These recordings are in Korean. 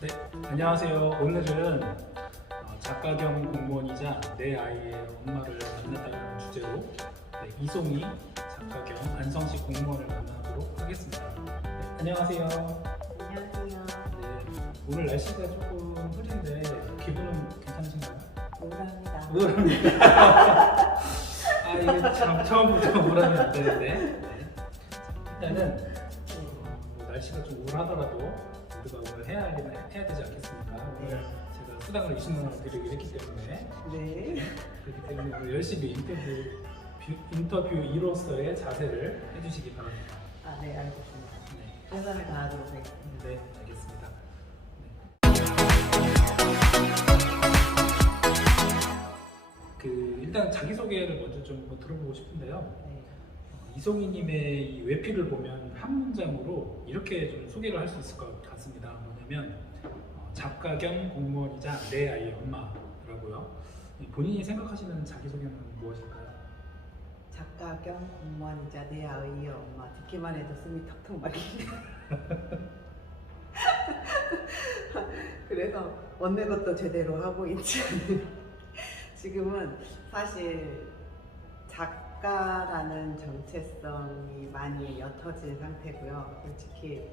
네, 안녕하세요. 오늘은 작가 겸 공무원이자 내 아이의 엄마를 만났다는 주제로 이송희 작가 겸 안성식 공무원을 만나보도록 하겠습니다. 네, 안녕하세요. 안녕하세요. 네, 오늘 날씨가 조금 흐린데 기분은 괜찮으신가요? 우울합니다. 우울합니다. 아, 이게 참 처음부터 우울하면 안 되는데. 네. 일단은 날씨가 좀 우울하더라도 우리가 오늘 해야 할 일은 해야 되지 않겠습니까? 오늘 제가 수당을 20만 원을 드리기로 했기 때문에 네. 그렇기 때문에 오늘 열심히 인터뷰이로서의 자세를 해주시기 바랍니다. 아, 네, 알겠습니다. 네, 최선을 다하도록 하겠습니다. 네, 알겠습니다. 일단 자기소개를 먼저 좀 들어보고 싶은데요. 네. 이송희님의 이 외필을 보면 한 문장으로 이렇게 좀 소개를 할 수 있을 것 같습니다. 뭐냐면 작가 겸 공무원이자 내 아이의 엄마라고요. 본인이 생각하시는 자기소개는 무엇일까요? 작가 겸 공무원이자 내 아이의 엄마. 듣기만 해도 숨이 턱턱 막히네요. 그래서 어느 것도 제대로 하고 있지 않은 지금은 사실 작가라는 정체성이 많이 옅어진 상태고요. 솔직히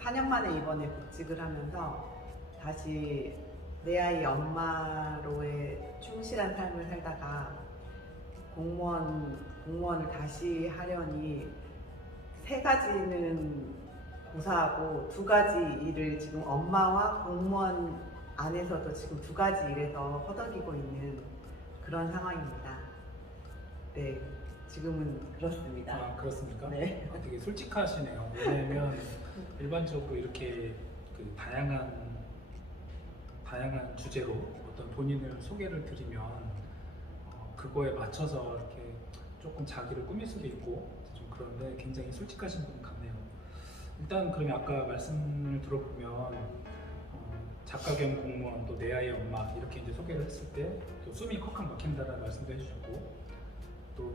4년 만에 이번에 복직을 하면서 다시 내 아이 엄마로의 충실한 삶을 살다가 공무원을 다시 하려니 세 가지는 고사하고 두 가지 일을 지금 엄마와 공무원 안에서도 지금 두 가지 일에서 허덕이고 있는 그런 상황입니다. 네, 지금은 그렇습니다. 아, 그렇습니까? 네. 되게 솔직하시네요. 왜냐면 일반적으로 이렇게 다양한 주제로 어떤 본인을 소개를 드리면 그거에 맞춰서 이렇게 조금 자기를 꾸밀 수도 있고 좀 그런데 굉장히 솔직하신 분 같네요. 일단 그러면 아까 말씀을 들어보면 작가 겸 공무원 또 내 아이의 엄마 이렇게 이제 소개를 했을 때 또 숨이 컥컥 막힌다라는 말씀도 해주셨고 또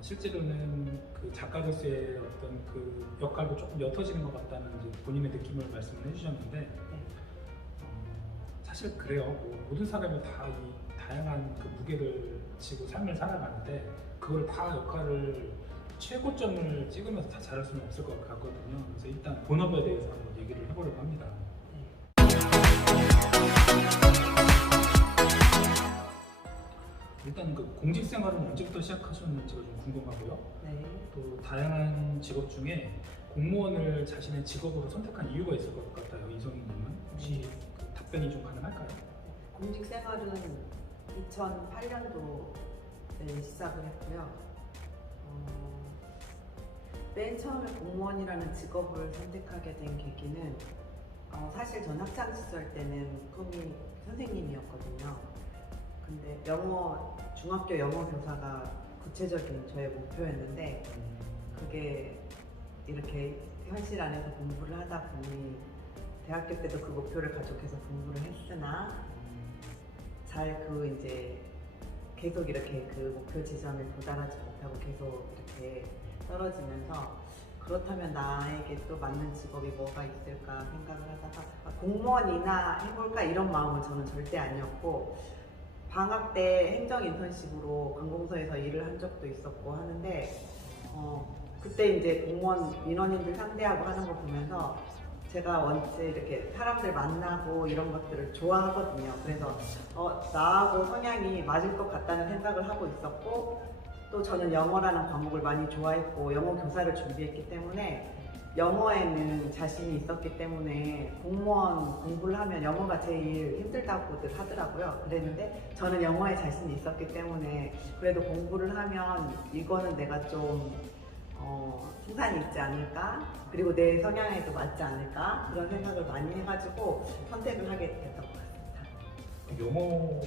실제로는 그 작가로서의 어떤 그 역할도 조금 옅어지는 것 같다는 이제 본인의 느낌을 말씀을 해주셨는데 사실 그래요. 모든 사람이 다 이 다양한 그 무게를 지고 삶을 살아가는데 그걸 다 역할을 최고점을 찍으면서 다 잘할 수는 없을 것 같거든요. 그래서 일단 본업에 대해서 한번 얘기를 해보려고 합니다. 일단 그 공직 생활은 언제부터 시작하셨는지가 좀 궁금하고요. 네. 또 다양한 직업 중에 공무원을 자신의 직업으로 선택한 이유가 있을 것 같아요. 이송희님은 혹시 그 답변이 좀 가능할까요? 공직 생활은 2008년도에 시작을 했고요. 맨 처음에 공무원이라는 직업을 선택하게 된 계기는 사실 전 학창 시절 때는 꿈이 선생님이었거든요. 근데 중학교 영어 교사가 구체적인 저의 목표였는데 그게 이렇게 현실 안에서 공부를 하다 보니 대학교 때도 그 목표를 가족해서 공부를 했으나 잘 이제 계속 이렇게 그 목표 지점에 도달하지 못하고 계속 이렇게 떨어지면서 그렇다면 나에게 또 맞는 직업이 뭐가 있을까 생각을 하다가 공무원이나 해볼까 이런 마음은 저는 절대 아니었고 방학 때 행정 인턴십으로 관공서에서 일을 한 적도 있었고 하는데 그때 이제 공무원 민원인들 상대하고 하는 거 보면서 제가 원체 이렇게 사람들 만나고 이런 것들을 좋아하거든요. 그래서 나하고 성향이 맞을 것 같다는 생각을 하고 있었고 또 저는 영어라는 과목을 많이 좋아했고 영어 교사를 준비했기 때문에 영어에는 자신이 있었기 때문에 공무원 공부를 하면 영어가 제일 힘들다고들 하더라고요. 그랬는데 저는 영어에 자신이 있었기 때문에 그래도 공부를 하면 이거는 내가 좀 승산이 있지 않을까? 그리고 내 성향에도 맞지 않을까? 그런 생각을 많이 해가지고 선택을 하게 됐던 것 같습니다. 영어를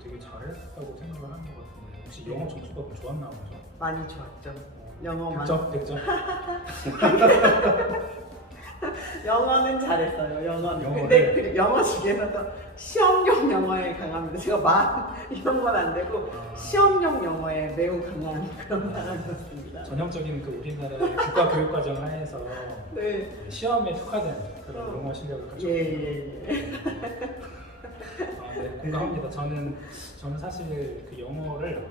되게 잘했다고 생각을 하는 것 같은데 혹시 영어 점수가 좋았나 보죠? 많이 좋았죠. 영어만. 100점? 100점? 영어는 잘했어요. 영어는. 영어를? 근데 그 영어 중에서도 시험용 영어에 강합니다. 제가 막 이런 건 안 되고 시험용 영어에 매우 강한 그런 사람이었습니다. 전형적인 그 우리나라의 국가 교육 과정 하에서 네. 시험에 특화된 그런 영어 실력을 가지고 예. 네, 공감합니다. 저는 사실 그 영어를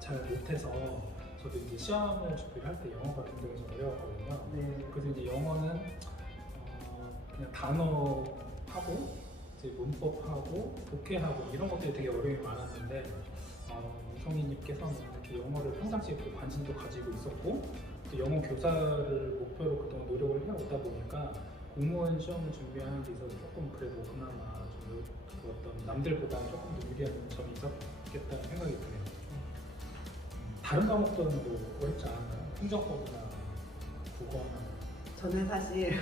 잘 못해서 저도 이제 시험을 준비를 할 때 영어가 굉장히 좀 어려웠거든요. 네. 그래서 이제 영어는 그냥 단어하고 이제 문법하고 독해하고 이런 것들이 되게 어려움이 많았는데 이성희님께서는 이렇게 영어를 평상시에 또 관심도 가지고 있었고 또 영어 교사를 목표로 그동안 노력을 해오다 보니까 공무원 시험을 준비하는 데 있어서 조금 그래도 그나마 좀 그 어떤 남들보다 조금 더 유리한 점이 있었겠다는 생각이 드네요. 다른 과목들은 뭐 어렵지 않았나요? 행정법이나 국어나. 저는 사실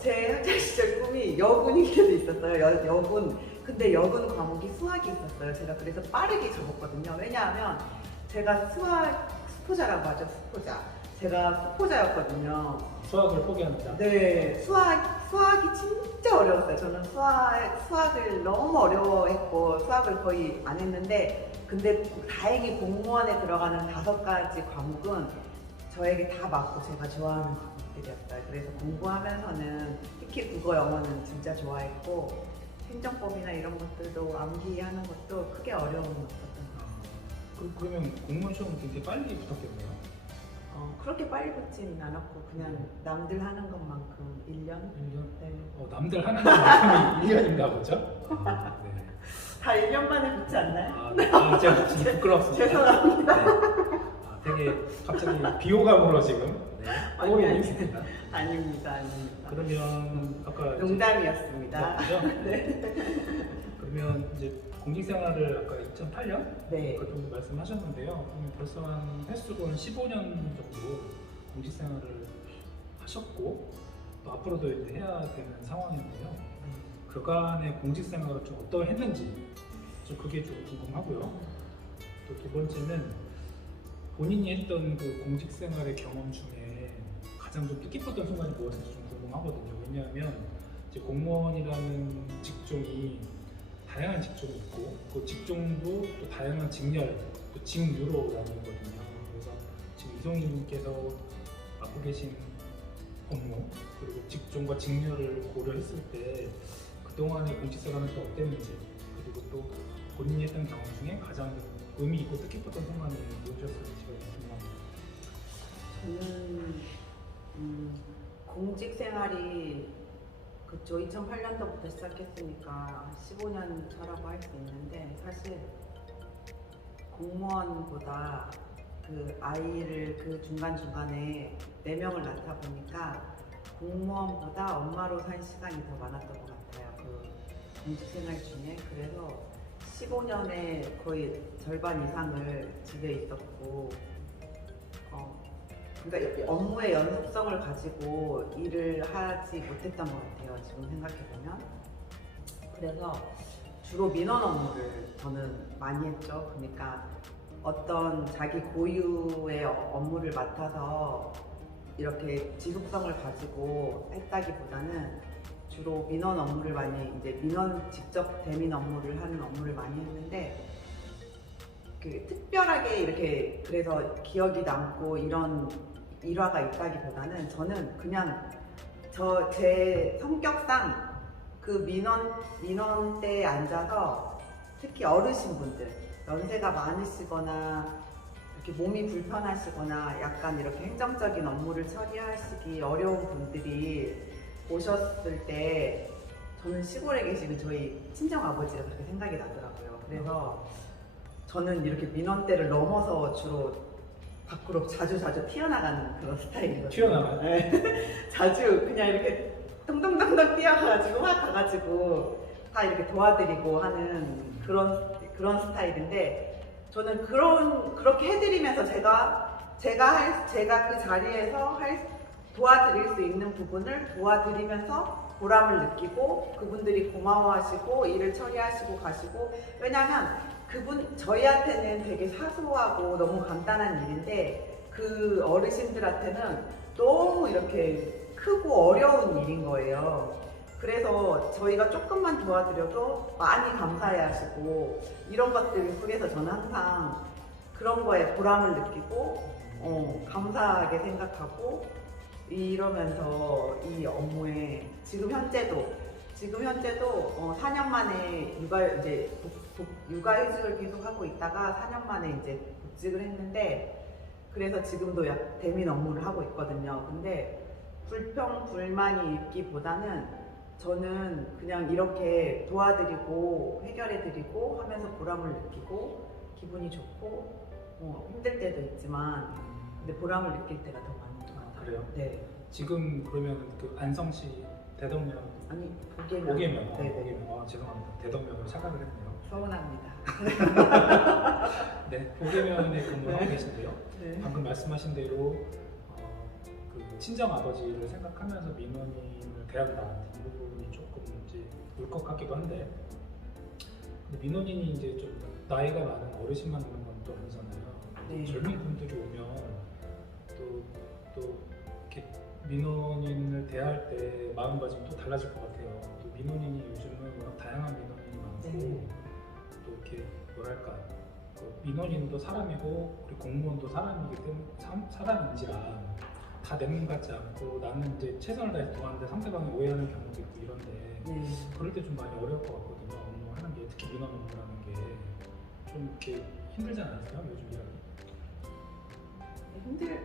제 학창 시절 꿈이 여군인 게도 있었어요. 여군. 근데 여군 과목이 수학이 있었어요. 제가 그래서 빠르게 접었거든요. 왜냐하면 제가 수포자라고 하죠. 수포자. 제가 수포자였거든요. 수학을 포기한다. 네, 수학이 진짜 어려웠어요. 저는 수학을 너무 어려워했고 수학을 거의 안 했는데, 근데 다행히 공무원에 들어가는 5가지 과목은 저에게 다 맞고 제가 좋아하는 과목들이었어요. 그래서 공부하면서는 특히 국어, 영어는 진짜 좋아했고 행정법이나 이런 것들도 암기하는 것도 크게 어려움은 없었던 것 같아요. 그러면 공무원 시험은 굉장히 빨리 붙었겠네요. 그렇게 빨리 붙진 않았고 그냥 남들 하는 것만큼 1년? 1년? 네. 남들 하는 것만큼이 1년인가 보죠? 네. 다 1년 만에 붙지 않나요? 제가 진짜 부끄럽습니다. 죄송합니다. 네. 되게 갑자기 비호감으로 지금 떠오르고 있습니다. 아닙니다. 그러면 아까 농담이었습니다. 네. 그러면 이제 공직생활을 아까 2008년 네. 그 정도 말씀하셨는데요. 그러면 벌써 한 횟수로 한 15년 정도 공직생활을 하셨고 또 앞으로도 이제 해야 되는 상황인데요. 그간의 공직생활을 좀 어떠했는지 좀 그게 좀 궁금하고요. 또 두 번째는 본인이 했던 그 공직생활의 경험 중에 가장 좀 뜻깊었던 순간이 무엇인지 좀 궁금하거든요. 왜냐하면 이제 공무원이라는 직종이 다양한 직종이 있고 그 직종도 또 다양한 직렬, 또 직류로 나뉘거든요. 그래서 지금 이성희님께서 맡고 계신 업무 그리고 직종과 직렬을 고려했을 때 그동안의 공직생활은 또 어땠는지, 그리고 또 본인이 했던 경험 중에 가장 의미 있고 뜻깊었던 순간이 무엇이었을지 궁금합니다. 저는 공직생활이 그쵸, 2008년도부터 시작했으니까 15년 차라고 할 수 있는데, 사실 공무원보다 그 아이를 그 중간중간에 4명을 낳다 보니까 공무원보다 엄마로 산 시간이 더 많았던 것 같아요. 그 공직생활 중에. 그래서 15년에 거의 절반 이상을 집에 있었고, 그러니까 업무의 연속성을 가지고 일을 하지 못했던 것 같아요. 지금 생각해보면. 그래서 주로 민원 업무를 저는 많이 했죠. 그러니까 어떤 자기 고유의 업무를 맡아서 이렇게 지속성을 가지고 했다기보다는 주로 민원 업무를 많이, 이제 민원 직접 대민 업무를 하는 업무를 많이 했는데, 특별하게 이렇게 그래서 기억이 남고 이런 일화가 있다기보다는 저는 그냥 제 성격상 그 민원대에 앉아서 특히 어르신분들, 연세가 많으시거나 이렇게 몸이 불편하시거나 약간 이렇게 행정적인 업무를 처리하시기 어려운 분들이 오셨을 때 저는 시골에 계시는 저희 친정 아버지가 그렇게 생각이 나더라고요. 그래서 저는 이렇게 민원대를 넘어서 주로 밖으로 자주 튀어나가는 그런 스타일이거든요. 튀어나가요? 네. 자주 그냥 이렇게 똥똥똥똥 뛰어가가지고 막 가가지고 다 이렇게 도와드리고 하는 그런 스타일인데, 저는 그렇게 해드리면서 제가 그 자리에서 도와드릴 수 있는 부분을 도와드리면서 보람을 느끼고 그분들이 고마워하시고 일을 처리하시고 가시고, 왜냐하면 저희한테는 되게 사소하고 너무 간단한 일인데 그 어르신들한테는 너무 이렇게 크고 어려운 일인 거예요. 그래서 저희가 조금만 도와드려도 많이 감사해 하시고 이런 것들 속에서 저는 항상 그런 거에 보람을 느끼고 감사하게 생각하고 이러면서 이 업무에 지금 현재도 4년 만에 육아휴직을 계속 하고 있다가 4년 만에 이제 복직을 했는데 그래서 지금도 대민 업무를 하고 있거든요. 근데 불평 불만이 있기보다는 저는 그냥 이렇게 도와드리고 해결해드리고 하면서 보람을 느끼고 기분이 좋고 힘들 때도 있지만 근데 보람을 느낄 때가 더 많은 것 같아요. 그래요? 네. 지금 그러면 그 안성시 대덕면 아니 보게면. 보게면 네. 보게면 죄송합니다. 대덕면으로 착각을 했네요. 서운합니다. 네, 보게면에 근무하고 네. 계신데요. 네. 방금 말씀하신 대로 그 친정 아버지를 생각하면서 민원인을 대한다 이 부분이 조금 이제 울컥하기도 한데 근데 민원인이 이제 좀 나이가 많은 어르신만 오는 건 또 아니잖아요. 네. 젊은 분들이 오면 또 이렇게 민원인을 대할 때 마음가짐이 또 달라질 것 같아요. 또 민원인이 요즘은 워낙 다양한 민원인이 많고 네. 또 이렇게 뭐랄까 그 민원인도 사람이고 우리 공무원도 사람이기 때문에 사람인지라 다 내 맘 같지 않고 나는 이제 최선을 다해서 도왔는데 상대방이 오해하는 경우도 있고 이런데 네. 그럴 때 좀 많이 어려울 것 같거든요. 업무하는 게 특히 민원 업무라는 게 좀 이렇게 힘들지 않으세요? 요즘 일하기?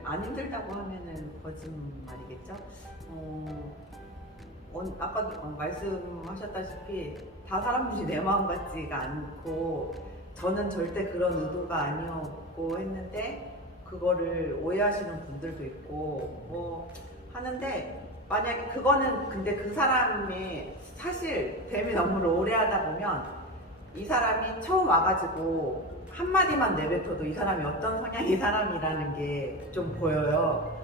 안 힘들다고 하면은 거짓말이겠죠. 아까도 말씀하셨다시피 다 사람들이 내 마음 같지가 않고 저는 절대 그런 의도가 아니었고 했는데 그거를 오해하시는 분들도 있고 뭐 하는데 만약에 그거는 근데 그 사람이 사실 대민 업무를 오래 하다 보면 이 사람이 처음 와가지고 한마디만 내뱉어도 이 사람이 어떤 성향의 사람이라는 게 좀 보여요.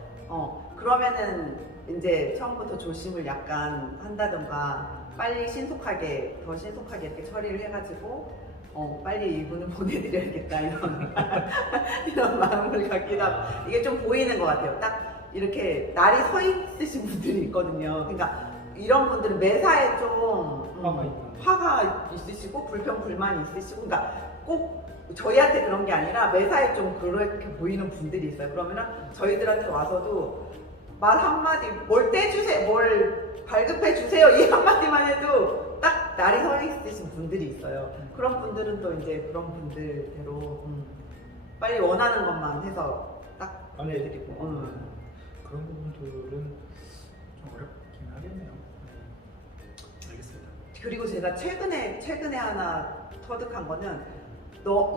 그러면은 이제 처음부터 조심을 약간 한다던가 빨리 더 신속하게 이렇게 처리를 해가지고 빨리 이분은 보내드려야겠다 이런 마음을 갖기도 하고 이게 좀 보이는 것 같아요. 딱 이렇게 날이 서 있으신 분들이 있거든요. 그러니까 이런 분들은 매사에 좀 화가 있으시고 불평 불만이 있으시고 그러니까 꼭 저희한테 그런 게 아니라 매사에 좀 그렇게 보이는 분들이 있어요. 그러면은 저희들한테 와서도 말 한마디 뭘 떼주세요, 뭘 발급해 주세요 이 한마디만 해도 딱 날이 서 있으신 분들이 있어요. 그런 분들은 또 이제 그런 분들대로 빨리 원하는 것만 해서 딱 보내드리고 그런 부분들은 좀 어렵긴 하겠네요. 알겠습니다. 그리고 제가 최근에 하나 터득한 거는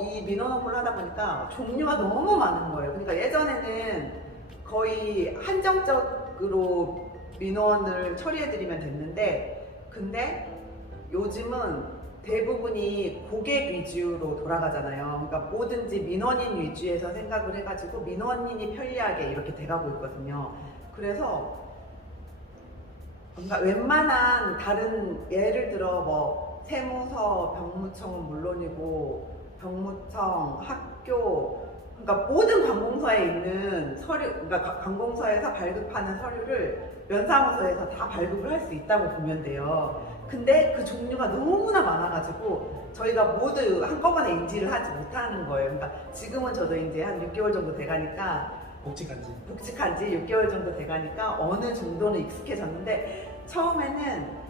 이 민원 업무를 하다 보니까 종류가 너무 많은 거예요. 그러니까 예전에는 거의 한정적으로 민원을 처리해드리면 됐는데 근데 요즘은 대부분이 고객 위주로 돌아가잖아요. 그러니까 뭐든지 민원인 위주에서 생각을 해가지고 민원인이 편리하게 이렇게 돼가고 있거든요. 그래서 그러니까 웬만한 다른 예를 들어 뭐 세무서, 병무청은 물론이고 병무청, 학교 그러니까 모든 관공서에 있는 서류, 그러니까 관공서에서 발급하는 서류를 면사무소에서 다 발급을 할 수 있다고 보면 돼요. 근데 그 종류가 너무나 많아가지고 저희가 모두 한꺼번에 인지를 하지 못하는 거예요. 그러니까 지금은 저도 이제 한 6개월 정도 돼가니까 복직한 지 6개월 정도 돼가니까 어느 정도는 익숙해졌는데 처음에는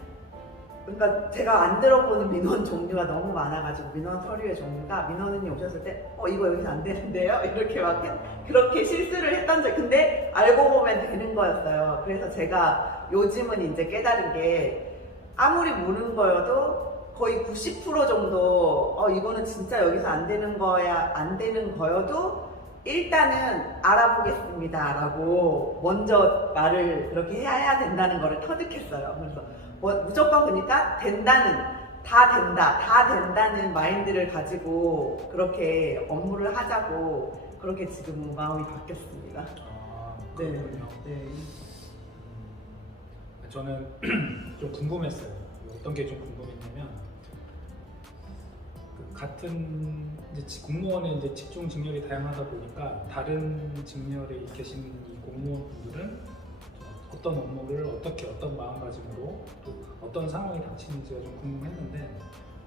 그러니까 제가 안 들어보는 민원 종류가 너무 많아가지고 민원 서류의 종류가 민원인이 오셨을 때 이거 여기서 안 되는데요? 이렇게 막 그렇게 실수를 했던 적 근데 알고 보면 되는 거였어요. 그래서 제가 요즘은 이제 깨달은 게 아무리 모르는 거여도 거의 90% 정도 이거는 진짜 여기서 안 되는 거여도 일단은 알아보겠습니다 라고 먼저 말을 그렇게 해야 된다는 거를 터득했어요. 그래서 무조건 그러니까 다 된다는 마인드를 가지고 그렇게 업무를 하자고 그렇게 지금 마음이 바뀌었습니다. 그렇군요. 네. 저는 좀 궁금했어요. 어떤 게 좀 궁금했냐면 같은 이제 공무원의 이제 직종 직렬이 다양하다 보니까 다른 직렬에 계신 이 공무원분들은 어떤 업무를 어떻게 어떤 마음가짐으로 또 어떤 상황이 닥치는지가 좀 궁금했는데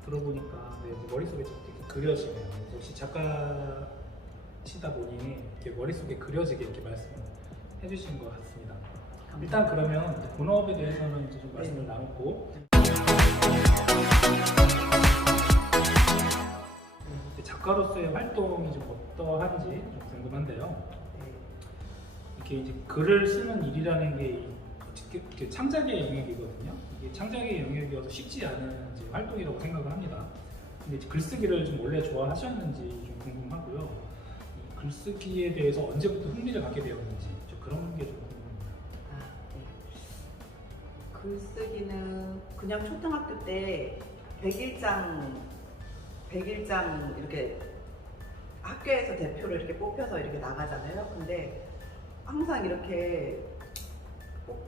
들어보니까 네, 이제 머릿속에 좀 이렇게 그려지네요. 역시 작가시다 보니 이렇게 머릿속에 그려지게 이렇게 말씀을 해주신 것 같습니다. 일단 그러면 이제 본업에 대해서는 이제 좀 말씀을 네. 나눴고 이제 작가로서의 활동이 좀 어떠한지 좀 궁금한데요. 네. 이게 이제 글을 쓰는 일이라는 게 이렇게 창작의 영역이거든요. 이게 창작의 영역이어서 쉽지 않은 이제 활동이라고 생각을 합니다. 근데 이제 글쓰기를 좀 원래 좋아하셨는지 좀 궁금하고요. 이 글쓰기에 대해서 언제부터 흥미를 갖게 되었는지 좀 그런 게 좀 궁금합니다. 네. 글쓰기는 그냥 초등학교 때 100일장 이렇게 학교에서 대표를 이렇게 뽑혀서 이렇게 나가잖아요. 근데 항상 이렇게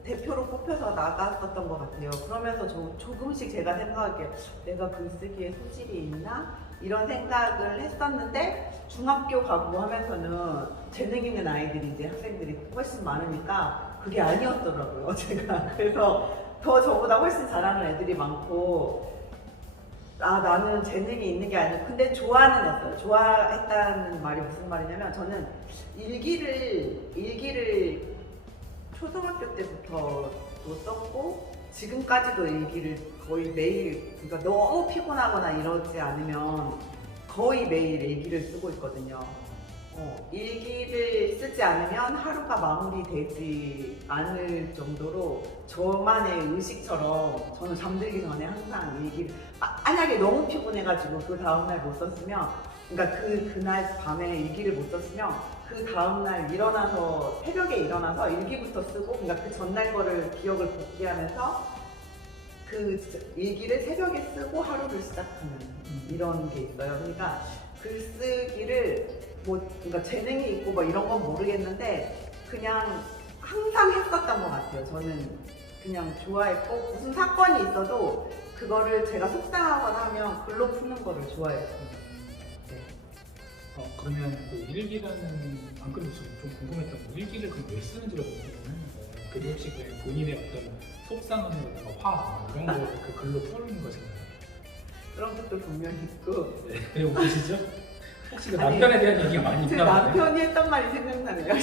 대표로 뽑혀서 나갔었던 것 같아요. 그러면서 조금씩 제가 생각하기에 내가 글쓰기에 소질이 있나? 이런 생각을 했었는데 중학교 가고 하면서는 재능 있는 아이들이 이제 학생들이 훨씬 많으니까 그게 아니었더라고요. 제가 그래서 더 저보다 훨씬 잘하는 애들이 많고 나는 재능이 있는 게 아니고 근데 좋아는 했어요. 좋아했다는 말이 무슨 말이냐면 저는 일기를 초등학교 때부터 또 썼고 지금까지도 일기를 거의 매일 그러니까 너무 피곤하거나 이러지 않으면 거의 매일 일기를 쓰고 있거든요. 일기를 쓰지 않으면 하루가 마무리되지 않을 정도로 저만의 의식처럼 저는 잠들기 전에 항상 일기를 만약에 너무 피곤해가지고 그 다음날 못 썼으면 그러니까 그날 밤에 일기를 못 썼으면 그 다음날 일어나서 새벽에 일어나서 일기부터 쓰고 그러니까 그 전날 거를 기억을 복귀하면서 그 일기를 새벽에 쓰고 하루를 시작하는 이런 게 있어요. 그러니까 글쓰기를 그러니까 재능이 있고 뭐 이런 건 모르겠는데 그냥 항상 했었던 것 같아요. 저는 그냥 좋아했고 무슨 사건이 있어도 그거를 제가 속상하거나 하면 글로 푸는 거를 좋아했어요. 네. 그러면 그 일기라는 방금 좀 궁금했던 게 일기를 그럼 왜 쓰는지가 좀 궁금했는데 그게 혹시 그 본인의 어떤 속상함이나 화 이런 걸 그 글로 푸는 것인가요? 그런 것도 분명히 있고 네. 그리고 보시죠? 혹시 그 아니, 남편에 대한 얘기가 많이 제 있나 보네. 남편이 했던 말이 생각나네요.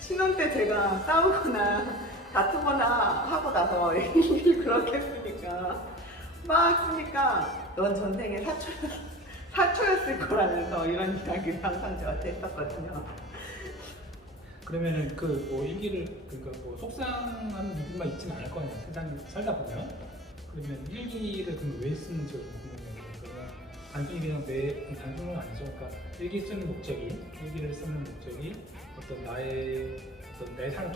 신혼 때 제가 싸우거나 다투거나 하고 나서 일기를 그렇게 쓰니까 막 쓰니까 넌 전생에 사초였을 거라면서 이런 이야기를 항상 저한테 했었거든요. 그러면은 그 뭐 일기를 그러니까 뭐 속상한 일만 있지는 않을 거 아니에요. 세상에 살다 보면. 그러면 일기를 그럼 왜 쓰는지가 좀 궁금해요. 그러면 단순히 그냥 단순은 아니죠. 그러니까 일기 쓰는 목적이 어떤 내 삶을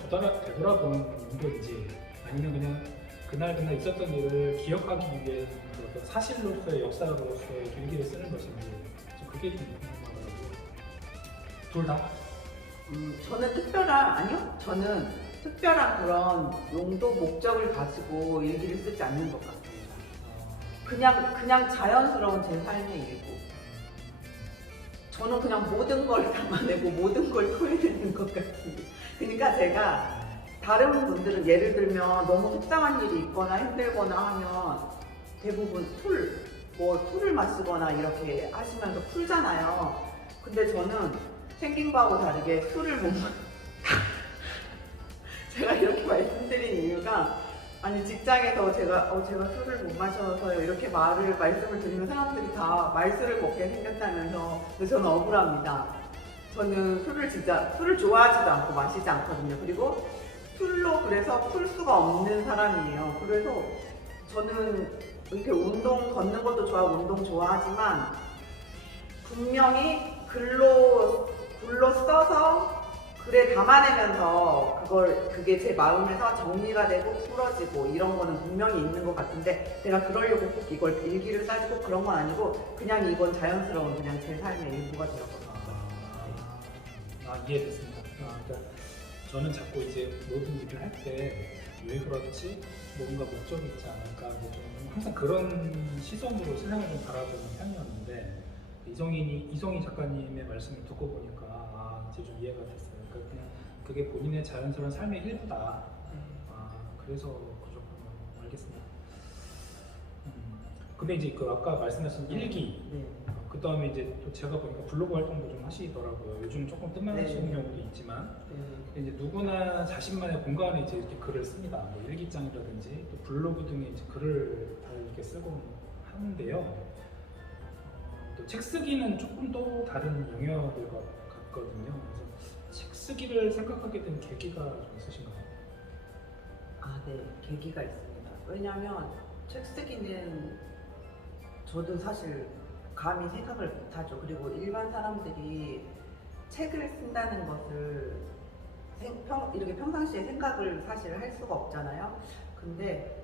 되돌아보는 용도인지 아니면 그냥 그날 있었던 일을 기억하기 위해 어떤 사실로서의 역사로서의 일기를 쓰는 것인지 좀 그게 좀 궁금하더라고요. 둘 다? 저는 특별한 그런 용도, 목적을 가지고 일기를 쓰지 않는 것 같아요. 그냥 자연스러운 제 삶의 일부. 저는 그냥 모든 걸 담아내고 모든 걸 토해내는 것 같습니다. 그러니까 제가 다른 분들은 예를 들면 너무 속상한 일이 있거나 힘들거나 하면 대부분 술을 마시거나 이렇게 하시면서 풀잖아요. 근데 저는 생긴 거하고 다르게 술을 못 제가 이렇게 말씀드린 이유가 아니 직장에서 제가 술을 못 마셔서요 이렇게 말씀을 드리면 사람들이 다 말술을 먹게 생겼다면서 근데 저는 억울합니다. 저는 술을 좋아하지도 않고 마시지 않거든요. 그리고 술로 그래서 풀 수가 없는 사람이에요. 그래서 저는 이렇게 걷는 것도 좋아하고 운동 좋아하지만 분명히 글로 써서 글에 담아내면서 그게 제 마음에서 정리가 되고 풀어지고 이런 거는 분명히 있는 것 같은데 제가 그러려고 꼭 이걸 일기를 따지고 그런 건 아니고 그냥 이건 자연스러운 그냥 제 삶의 일부가 되었거든요. 이해됐습니다. 그러니까 저는 자꾸 이제 모든 일을 할 때 왜 그렇지? 뭔가 목적이 있지 않을까? 좀 항상 그런 시선으로 세상을 좀 바라보는 편이었는데 이성희 작가님의 말씀을 듣고 보니까 이제 좀 이해가 됐어요. 그러니까 그냥 그게 본인의 자연스러운 삶의 일부다. 그래서 그러셨군요. 알겠습니다. 근데 이제 그 아까 말씀하신 일기, 네. 그 다음에 이제 또 제가 보니까 블로그 활동도 좀 하시더라고요. 요즘 조금 뜸하시는 네. 경우도 있지만 네. 이제 누구나 자신만의 공간에 이제 이렇게 글을 씁니다. 뭐 일기장이라든지 또 블로그 등에 이제 글을 다 이렇게 쓰고 하는데요. 또 책 쓰기는 조금 또 다른 영역일 것 같거든요. 그래서 책 쓰기를 생각하게 된 계기가 좀 있으신가요? 아, 네. 계기가 있습니다. 왜냐하면 책 쓰기는 저도 사실 감히 생각을 못하죠. 그리고 일반 사람들이 책을 쓴다는 것을 이렇게 평상시에 생각을 사실 할 수가 없잖아요. 근데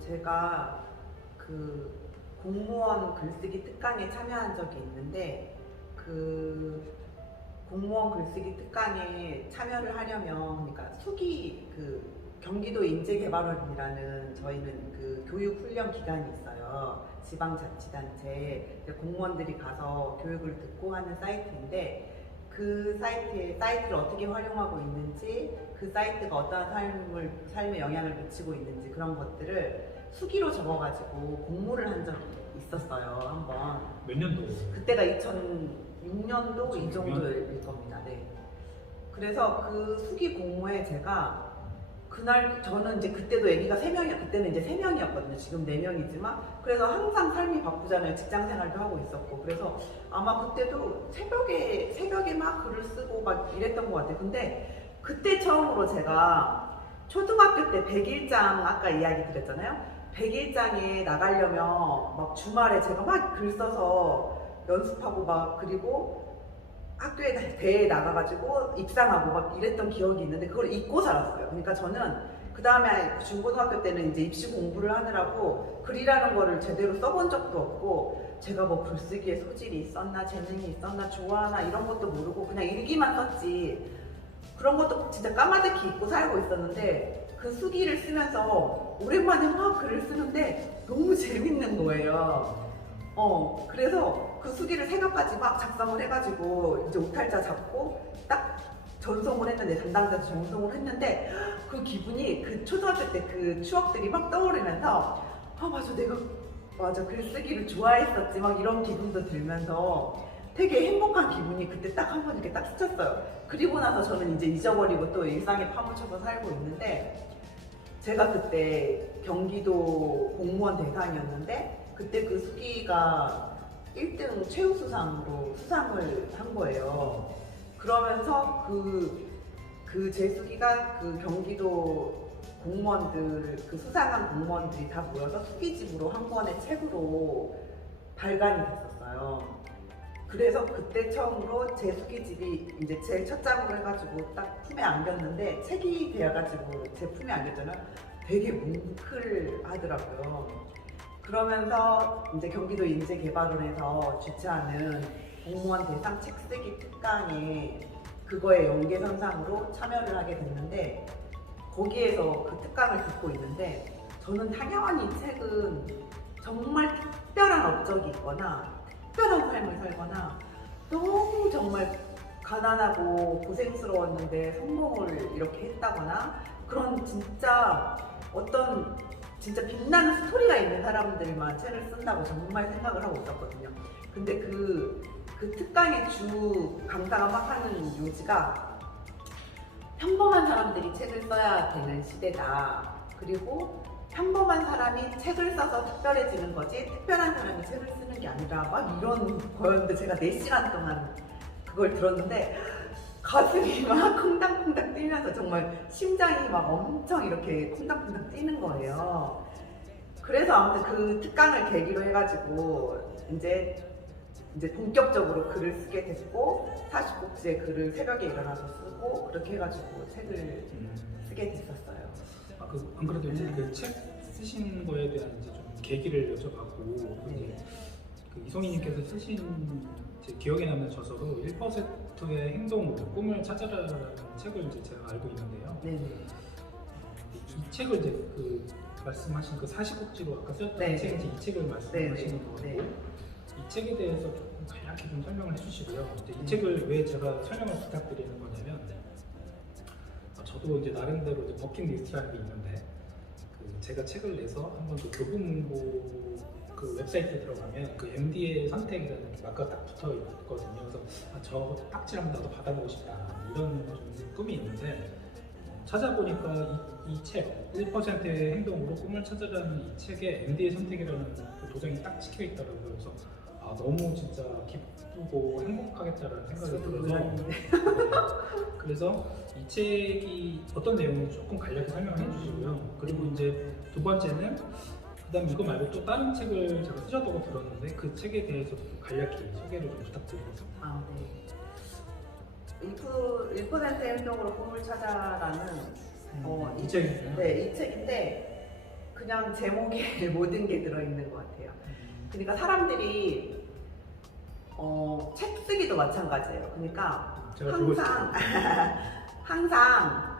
제가 그 공무원 글쓰기 특강에 참여한 적이 있는데 그 공무원 글쓰기 특강에 참여를 하려면 그러니까 수기 그 경기도 인재개발원이라는 저희는 그 교육훈련 기관이 있어요. 지방자치단체 공무원들이 가서 교육을 듣고 하는 사이트인데 그 사이트를 어떻게 활용하고 있는지 그 사이트가 어떠한 삶에 영향을 미치고 있는지 그런 것들을 수기로 적어가지고 공모를 한 적이 있었어요. 한번. 몇 년도? 그때가 2006년도 이 정도일 겁니다. 네. 그래서 그 수기 공모에 제가 그날 저는 이제 그때도 애기가 3명이야. 그때는 이제 3명이었거든요. 지금 4명이지만 그래서 항상 삶이 바쁘잖아요. 직장 생활도 하고 있었고 그래서 아마 그때도 새벽에 막 글을 쓰고 막 이랬던 것 같아요. 근데 그때 처음으로 제가 초등학교 때 100일장 아까 이야기 드렸잖아요. 100일장에 나가려면 막 주말에 제가 막 글 써서 연습하고 막 그리고 학교에 대회에 나가가지고 입상하고 막 이랬던 기억이 있는데 그걸 잊고 살았어요. 그러니까 저는 그 다음에 중고등학교 때는 이제 입시 공부를 하느라고 글이라는 거를 제대로 써본 적도 없고 제가 뭐 글쓰기에 소질이 있었나 재능이 있었나 좋아하나 이런 것도 모르고 그냥 일기만 썼지 그런 것도 진짜 까마득히 잊고 살고 있었는데 그 수기를 쓰면서 오랜만에 막 글을 쓰는데 너무 재밌는 거예요. 그래서 그 수기를 새벽까지 막 작성을 해가지고 이제 오탈자 잡고 딱 전송을 했는데 담당자도 전송을 했는데 그 기분이 그 초등학교 때 그 추억들이 막 떠오르면서 맞아 글쓰기를 좋아했었지 막 이런 기분도 들면서 되게 행복한 기분이 그때 딱 한 번 이렇게 딱 스쳤어요. 그리고 나서 저는 이제 잊어버리고 또 일상에 파묻혀서 살고 있는데 제가 그때 경기도 공무원 대상이었는데 그때 그 수기가 1등 최우수상으로 수상을 한 거예요. 그러면서 그 제 수기가 그 경기도 공무원들, 그 수상한 공무원들이 다 모여서 수기집으로 한 권의 책으로 발간이 됐었어요. 그래서 그때 처음으로 제 수기집이 이제 제일 첫 장으로 해가지고 딱 품에 안겼는데 책이 되어가지고 제 품에 안겼잖아요. 되게 뭉클하더라고요. 그러면서 이제 경기도 인재개발원에서 주최하는 공무원 대상 책쓰기 특강에 그거의 연계선상으로 참여를 하게 됐는데 거기에서 그 특강을 듣고 있는데 저는 당연히 이 책은 정말 특별한 업적이 있거나 특별한 삶을 살거나 너무 정말 가난하고 고생스러웠는데 성공을 이렇게 했다거나 그런 진짜 어떤 진짜 빛나는 스토리가 있는 사람들만 책을 쓴다고 정말 생각을 하고 있었거든요. 근데 그 특강의 주 강사가 막 하는 요지가 평범한 사람들이 책을 써야 되는 시대다. 그리고 평범한 사람이 책을 써서 특별해지는 거지 특별한 사람이 책을 쓰는 게 아니라 막 이런 거였는데 제가 4시간 동안 그걸 들었는데 가슴이 막 콩닥콩닥 뛰면서 정말 심장이 막 엄청 이렇게 콩닥콩닥 뛰는 거예요. 그래서 아무튼 그 특강을 계기로 해가지고 이제 본격적으로 글을 쓰게 됐고 40곡지의 글을 새벽에 일어나서 쓰고 그렇게 해가지고 책을 쓰게 됐었어요. 안 그래도 이제 그 책 쓰신 거에 대한 이제 좀 계기를 여쭤봤고 네. 그 이송희님께서 쓰신 제 기억에 남는 저서로 1%의 행동 꿈을 찾아라라는 책을 이제 제가 알고 있는데요. 네. 이 책을 이제 그 말씀하신 그 40곡지로 아까 쓰였던 네. 책인지 이 책을 말씀하시는 것 같고 네. 이 책에 대해서 조금 간략히 좀 설명을 해주시고요. 이제 이 네. 책을 왜 제가 설명을 부탁드리는 거냐면 저도 이제 나름대로 이제 버킷리스트라는 게 있는데 제가 책을 내서 한 번 그 교보문고 그 웹사이트에 들어가면 그 MD의 선택이라는 게 마크가 딱 붙어 있거든요. 그래서 저 딱지 한번 나도 받아보고 싶다 이런 좀 꿈이 있는데 찾아보니까 이 책 1%의 행동으로 꿈을 찾으라는 이 책에 MD의 선택이라는 그 도장이 딱 찍혀 있더라고요. 그래서 너무 진짜 기쁘고 행복하겠다라는 생각이 들어서 그래서 이 책이 어떤 내용인지 조금 간략히 설명해 주시고요. 그리고 이제 두 번째는 그다음 이거 말고 또 다른 책을 제가 쓰셨다고 들었는데 그 책에 대해서도 좀 간략히 소개를 좀 부탁드리겠습니다. 네. 1% 행동으로 꿈을 찾아라는 이 책이요? 네, 이 책인데 그냥 제목에 모든 게 들어있는 것 같아요. 그러니까 사람들이 책 쓰기도 마찬가지예요. 그러니까 제가 보고 항상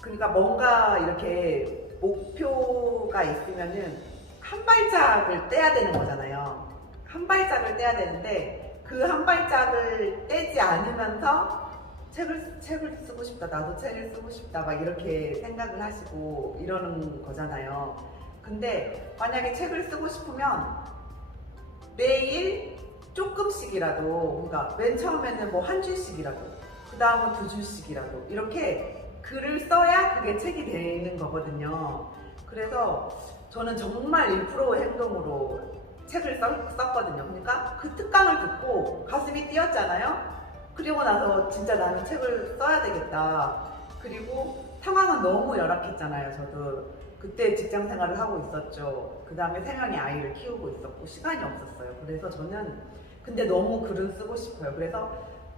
그러니까 뭔가 이렇게 목표가 있으면은 한 발짝을 떼야 되는 거잖아요. 한 발짝을 떼야 되는데 그 한 발짝을 떼지 않으면서 책을 쓰고 싶다, 나도 책을 쓰고 싶다 막 이렇게 생각을 하시고 이러는 거잖아요. 근데 만약에 책을 쓰고 싶으면 매일 조금씩이라도, 그러니까 맨 처음에는 뭐 한 줄씩이라도, 그 다음은 두 줄씩이라도 이렇게 글을 써야 그게 책이 되는 거거든요. 그래서 저는 정말 1%의 행동으로 책을 썼거든요. 그러니까 그 특강을 듣고 가슴이 뛰었잖아요. 그리고 나서 진짜 나는 책을 써야 되겠다. 그리고 상황은 너무 열악했잖아요. 저도 그때 직장 생활을 하고 있었죠. 그 다음에 생양의 아이를 키우고 있었고 시간이 없었어요. 그래서 저는 근데 너무 글을 쓰고 싶어요. 그래서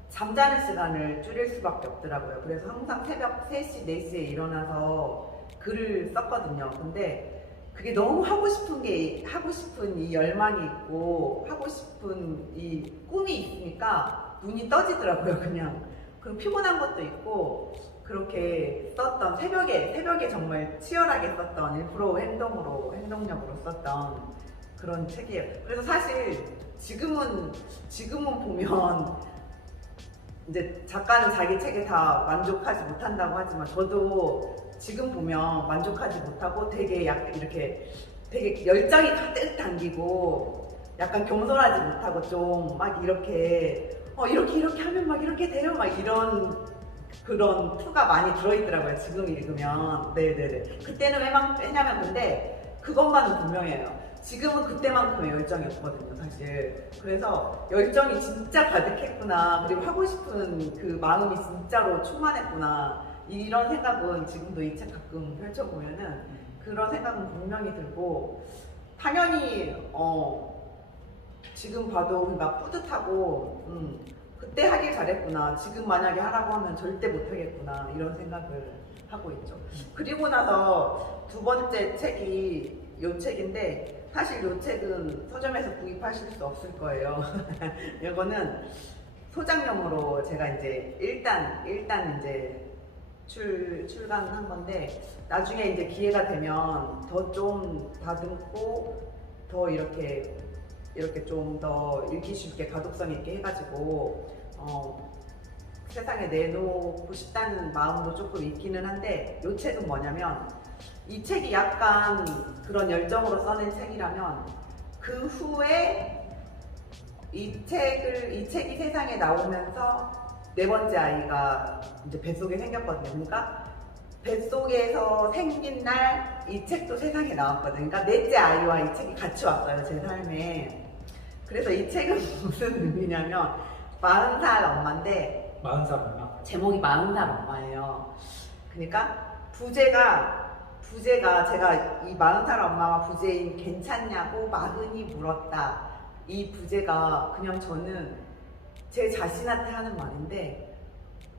잠자는 시간을 줄일 수밖에 없더라고요. 그래서 항상 새벽 3시, 4시에 일어나서 글을 썼거든요. 근데 그게 너무 하고 싶은 이 열망이 있고 하고 싶은 이 꿈이 있으니까 눈이 떠지더라고요. 그냥 그럼 피곤한 것도 있고 그렇게 썼던 새벽에 정말 치열하게 썼던 1% 행동력으로 썼던 그런 책이에요. 그래서 사실 지금은 보면 이제 작가는 자기 책에 다 만족하지 못한다고 하지만 저도 지금 보면 만족하지 못하고 되게 약간 이렇게 되게 열정이 가득 담기고 약간 겸손하지 못하고 좀 막 이렇게 이렇게 하면 막 이렇게 돼요 막 이런 그런 투가 많이 들어있더라고요. 지금 읽으면. 네네네. 그때는 왜냐면 근데 그것만은 분명해요. 지금은 그때만큼의 열정이 없거든요, 사실. 그래서 열정이 진짜 가득했구나. 그리고 하고 싶은 그 마음이 진짜로 충만했구나. 이런 생각은 지금도 이 책 가끔 펼쳐보면은 그런 생각은 분명히 들고 당연히 지금 봐도 그러니까 뿌듯하고 그때 하길 잘했구나. 지금 만약에 하라고 하면 절대 못하겠구나. 이런 생각을 하고 있죠. 그리고 나서 두 번째 책이 이 책인데 사실 이 책은 서점에서 구입하실 수 없을 거예요. 이거는 소장용으로 제가 이제 일단 이제 출간한 건데 나중에 이제 기회가 되면 더 좀 다듬고 더 이렇게 좀 더 읽기 쉽게 가독성 있게 해가지고 세상에 내놓고 싶다는 마음도 조금 있기는 한데 이 책은 뭐냐면 이 책이 약간 그런 열정으로 써낸 책이라면 그 후에 이 책이 세상에 나오면서 네 번째 아이가 이제 뱃속에 생겼거든요. 그러니까 뱃속에서 생긴 날 이 책도 세상에 나왔거든요. 그러니까 넷째 아이와 이 책이 같이 왔어요, 제 삶에. 그래서 이 책은 무슨 의미냐면 40살 엄마인데 40살 엄마? 제목이 40살 엄마예요. 그러니까 부제가 제가 이 40살 엄마와 부제인 괜찮냐고 마흔이 물었다. 이 부제가 그냥 저는 제 자신한테 하는 말인데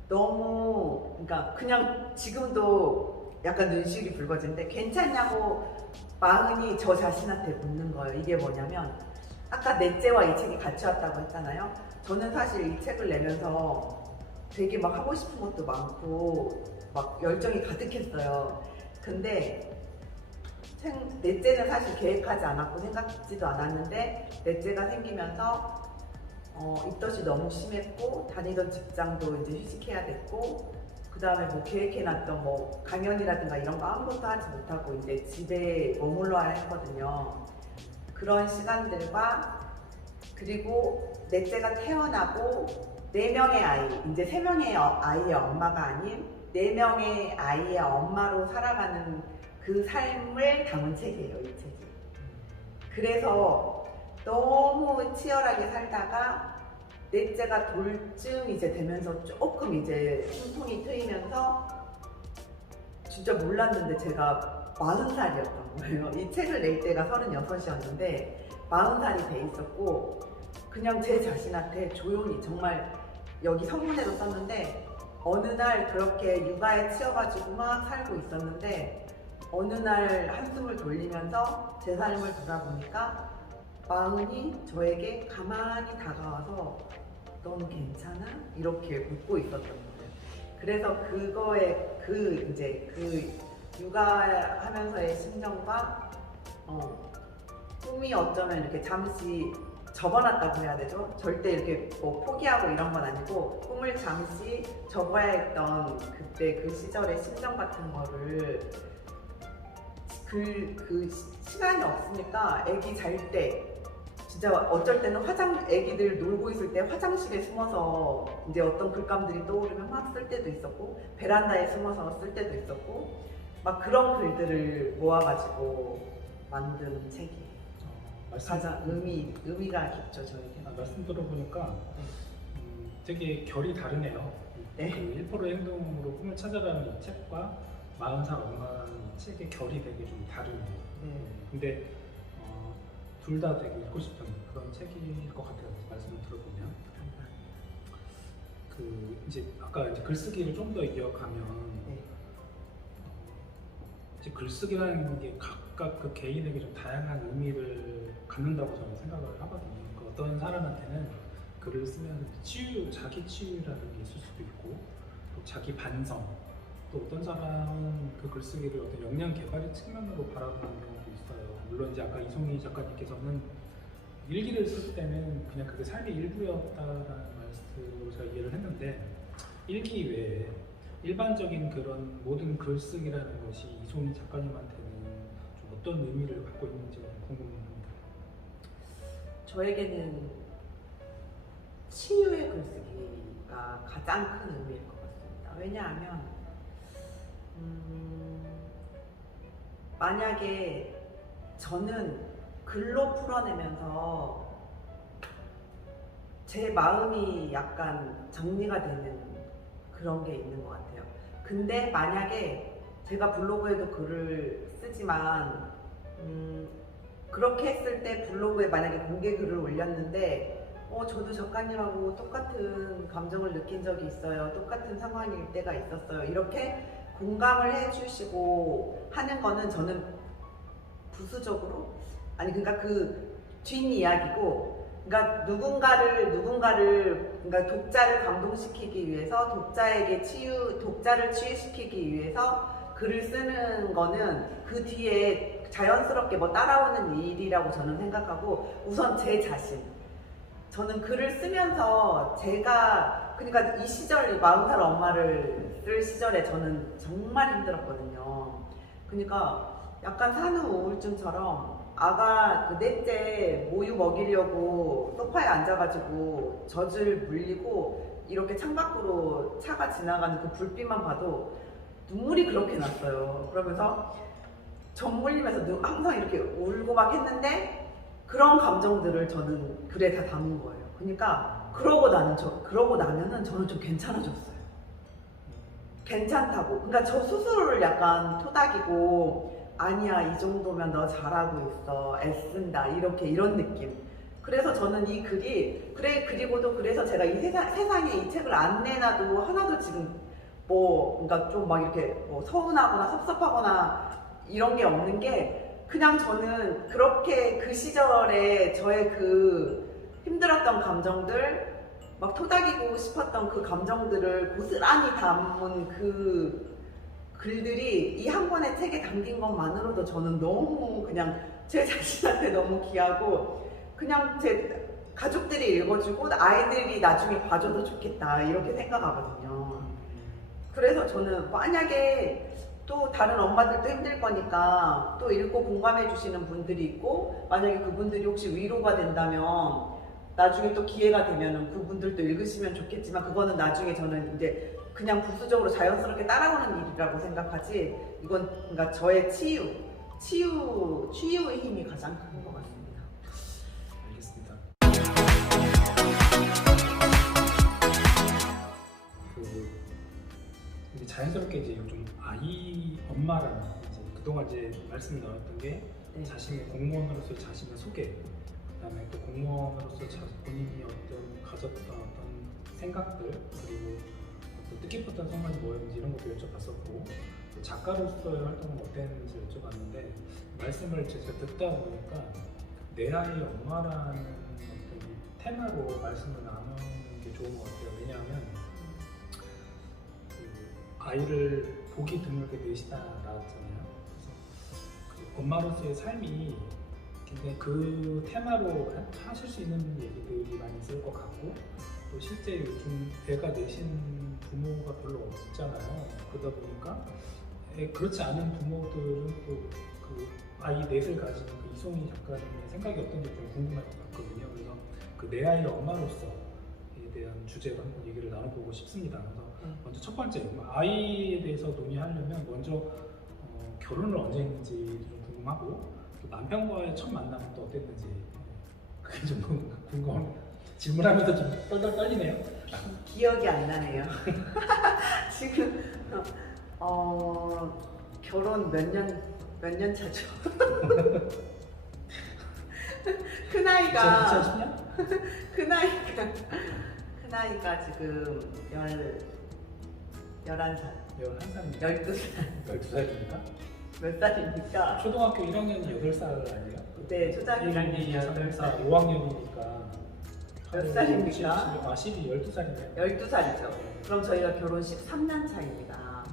너무 그러니까 그냥 지금도 약간 눈시울이 붉어지는데 괜찮냐고 마흔이 저 자신한테 묻는 거예요. 이게 뭐냐면 아까 넷째와 이 책이 같이 왔다고 했잖아요. 저는 사실 이 책을 내면서 되게 막 하고 싶은 것도 많고 막 열정이 가득했어요. 근데 넷째는 사실 계획하지 않았고 생각지도 않았는데 넷째가 생기면서 입덧이 너무 심했고 다니던 직장도 이제 휴직해야 됐고 그 다음에 뭐 계획해놨던 뭐 강연이라든가 이런 거 아무것도 하지 못하고 이제 집에 머물러야 했거든요. 그런 시간들과 그리고 넷째가 태어나고 4명의 아이, 이제 3명의 아이의 엄마가 아닌 4명의 아이의 엄마로 살아가는 그 삶을 담은 책이에요, 이 책이. 그래서 너무 치열하게 살다가 넷째가 돌쯤 이제 되면서 조금 이제 숨통이 트이면서 진짜 몰랐는데 제가 40살이었던 거예요. 이 책을 낼 때가 36이었는데 40살이 돼 있었고 그냥 제 자신한테 조용히 정말 여기 성문에도 썼는데 어느 날 그렇게 육아에 치여가지고 막 살고 있었는데 어느 날 한숨을 돌리면서 제 삶을 돌아보니까 마흔이 저에게 가만히 다가와서 넌 괜찮아? 이렇게 묻고 있었던 거예요. 그래서 그거에 그 육아하면서의 심정과 꿈이 어쩌면 이렇게 잠시 접어놨다고 해야 되죠? 절대 이렇게 뭐 포기하고 이런 건 아니고 꿈을 잠시 접어야 했던 그때 그 시절의 심정 같은 거를 그 시간이 없으니까 애기 잘 때 진짜 어쩔 때는 애기들 놀고 있을 때 화장실에 숨어서 이제 어떤 글감들이 떠오르면 막 쓸 때도 있었고 베란다에 숨어서 쓸 때도 있었고 막 그런 글들을 모아가지고 만든 책이에요. 가장 의미가 깊죠, 저에게. 말씀 들어보니까 되게 결이 다르네요. 네. 그 1% 행동으로 꿈을 찾아가는 이 책과 40살 엄마라는 이 책의 결이 되게 좀 다르네요. 네. 근데 둘 다 되게 읽고 싶은 그런 책일 것 같아요. 말씀을 들어보면. 그 이제 아까 이제 글쓰기를 좀 더 이어가면 네. 이제 글쓰기라는 게 각각 그 개인에게 좀 다양한 의미를 갖는다고 저는 생각을 하거든요. 그 어떤 사람한테는 글을 쓰면 자기 치유라는 게 있을 수도 있고 또 자기 반성, 또 어떤 사람은 그 글쓰기를 어떤 역량 개발의 측면으로 바라보는 경우도 있어요. 물론 이제 아까 이송희 작가님께서는 일기를 쓸 때는 그냥 그게 삶의 일부였다라는 말씀으로 제가 이해를 했는데 일기 외에 일반적인 그런 모든 글쓰기라는 것이 이송희 작가님한테는 좀 어떤 의미를 갖고 있는지 궁금합니다. 저에게는 치유의 글쓰기가 가장 큰 의미일 것 같습니다. 왜냐하면 만약에 저는 글로 풀어내면서 제 마음이 약간 정리가 되는 그런 게 있는 것 같아요. 근데 만약에 제가 블로그에도 글을 쓰지만 그렇게 했을 때 블로그에 만약에 공개 글을 올렸는데 저도 작가님하고 똑같은 감정을 느낀 적이 있어요. 똑같은 상황일 때가 있었어요. 이렇게 공감을 해주시고 하는 거는 저는 부수적으로 그러니까 그 뒷이야기고 그러니까 누군가를 그러니까 독자를 감동시키기 위해서 독자를 치유시키기 위해서 글을 쓰는 거는 그 뒤에 자연스럽게 뭐 따라오는 일이라고 저는 생각하고 우선 제 자신 저는 글을 쓰면서 그러니까 이 시절 40살 엄마를 쓸 시절에 저는 정말 힘들었거든요. 그러니까 약간 산후 우울증처럼 아가 그 넷째 모유 먹이려고 소파에 앉아가지고 젖을 물리고 이렇게 창밖으로 차가 지나가는 그 불빛만 봐도 눈물이 그렇게 났어요. 그러면서 젖 물리면서 항상 이렇게 울고 막 했는데 그런 감정들을 저는 글에 다 담은 거예요. 그러니까 그러고 나면은 저는 좀 괜찮아졌어요. 괜찮다고. 그러니까 저 스스로를 약간 토닥이고 아니야 이 정도면 너 잘하고 있어 애쓴다 이런 느낌. 그래서 저는 이 글이 그리고도 그래서 제가 이 세상에 이 책을 안 내놔도 하나도 지금 그러니까 좀 막 이렇게 서운하거나 섭섭하거나 이런 게 없는 게 그냥 저는 그렇게 그 시절에 저의 그 힘들었던 감정들 막 토닥이고 싶었던 그 감정들을 고스란히 담은 그 글들이 이 한 권의 책에 담긴 것만으로도 저는 너무 그냥 제 자신한테 너무 귀하고 그냥 가족들이 읽어주고 아이들이 나중에 봐줘도 좋겠다 이렇게 생각하거든요. 그래서 저는 만약에 또 다른 엄마들도 힘들 거니까 또 읽고 공감해 주시는 분들이 있고 만약에 그분들이 혹시 위로가 된다면 나중에 또 기회가 되면은 그분들도 읽으시면 좋겠지만 그거는 나중에 저는 이제 그냥 부수적으로 자연스럽게 따라오는 일이라고 생각하지 이건 그러니까 저의 치유의 힘이 가장 큰 것 같습니다. 알겠습니다. 이제 자연스럽게 이제 좀 아이 엄마라는 이제 그동안 이제 말씀을 나눴던 게 네. 자신의 공무원으로서 자신의 소개, 그다음에 또 공무원으로서 본인이 가졌던 어떤 생각들 그리고 어떤 뜻깊었던 순간이 뭐였는지 이런 것도 여쭤봤었고 또 작가로서의 활동은 어땠는지 여쭤봤는데 말씀을 제가 듣다 보니까 내 아이 엄마라는 어떤 이 테마로 말씀을 나누는 게 좋은 것 같아요. 왜냐하면 그 아이를 보기 드물게 내시다 나왔잖아요. 그래서 그 엄마로서의 삶이 굉장히 그 테마로 하실 수 있는 얘기들이 많이 있을 것 같고 또 실제 요즘 애가 내신 부모가 별로 없잖아요. 그러다 보니까 그렇지 않은 부모들은 또 그 아이 넷을 가진 그 이송희 작가님의 생각이 어떤지 좀 궁금할 것 같거든요. 그래서 그 내 아이의 엄마로서에 대한 주제로 한번 얘기를 나눠보고 싶습니다. 그래서 먼저 첫 번째 아이에 대해서 논의하려면 먼저 결혼을 언제 했는지 좀 궁금하고 또 남편과의 첫 만남은 또 어땠는지 그게 좀 궁금합니다. 질문하면서 좀 떨떨 떨리네요. 기억이 안 나네요. 지금 결혼 몇 년 차죠? 큰 아이가 2010년? 큰 아이가 지금 11살, 11살입니다. 12살 12살입니까? 몇 살입니까? 초등학교 1학년이 8살 아니에요? 네, 초등학교 1, 2, 3, 4, 5학년이니까 몇 살입니까? 12살이네요. 12살이죠. 그럼 저희가 결혼 13년 차입니다.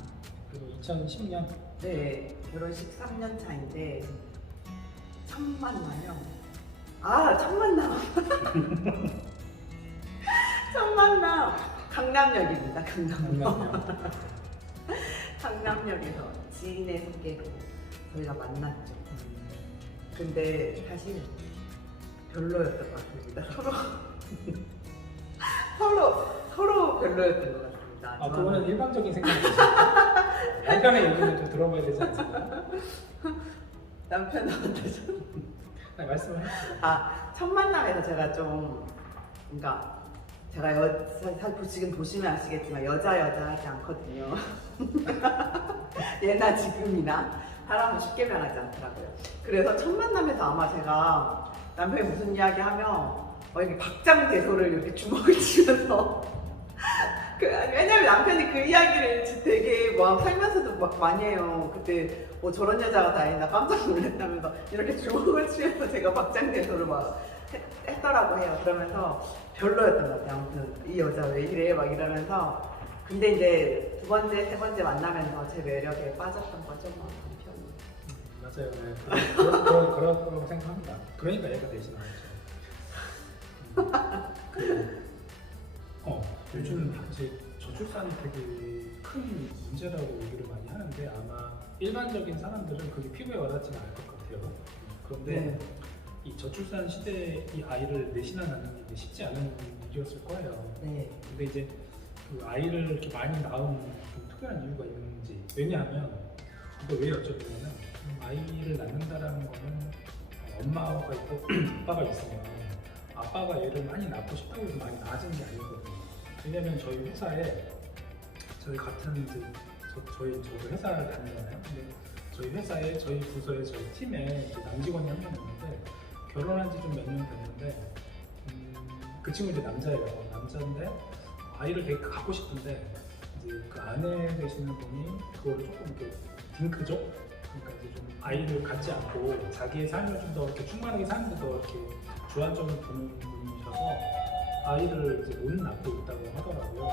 그리고 2010년? 네, 결혼 13년 차인데 첫 만나요. 첫 만남. 첫 만남. 강남역입니다. 강남역. 강남역에서 지인의 소개로 저희가 만났죠. 근데 사실 별로였던 것 같습니다. 서로 별로였던 것 같습니다. 그거는 일반적인 생각이죠. 남편의 얘기는 좀 들어봐야 되지 않습니까? 남편은 어떠죠? 네, 말씀을 해주세요. 첫 만남에서 제가 좀, 그러니까 제가 지금 보시면 아시겠지만 여자 하지 않거든요. 예나 지금이나 사람은 쉽게 변하지 않더라고요. 그래서 첫 만남에서 아마 제가 남편이 무슨 이야기 하면 이렇게 박장대소를 이렇게 주먹을 쥐면서 왜냐면 남편이 그 이야기를 되게 막 살면서도 막 많이 해요. 그때 저런 여자가 다 있나 깜짝 놀랐다면서 이렇게 주먹을 치면서 제가 박장대소를 막 했더라고 해요. 그러면서 별로였던 것 같아요. 아무튼 이 여자 왜 이래 막 이러면서 근데 이제 두 번째, 세 번째 만나면서 제 매력에 빠졌던 거죠, 뭐 남편이. 맞아요. 네. 그럴 거라고 생각합니다. 그러니까 얘가 대신 나왔죠. 요즘 이제 저출산이 되게 큰 문제라고 얘기를 많이 하는데 아마 일반적인 사람들은 그게 피부에 와닿지는 않을 것 같아요. 그런데 네. 이 저출산 시대에 이 아이를 내신하는 게 쉽지 않은 일이었을 거예요. 네. 근데 이제 그 아이를 이렇게 많이 낳은 좀 특별한 이유가 있는지 왜냐하면 이걸 왜 여쭤보냐면 아이를 낳는다라는 거는 엄마가 있고 아빠가 있으면 아빠가 얘를 많이 낳고 싶다고 해서 많이 낳아지는 게 아니거든요. 왜냐면 저희 회사에 저희 같은 이제 저도 회사를 다니잖아요. 근데 저희 회사에 저희 부서에 저희 팀에 이제 남직원이 한 명 있는데 결혼한 지 좀 몇 년 됐는데 그 친구 이제 남자예요. 남자인데 아이를 되게 갖고 싶은데 이제 그 아내 되시는 분이 그거를 조금 이렇게 딩크죠. 그러니까 이제 좀 아이를 갖지 않고 자기의 삶을 좀 더 이렇게 충만하게 사는데 더 이렇게 주안점을 보는 분이셔서 아이를 이제 못 낳고 있다고 하더라고요.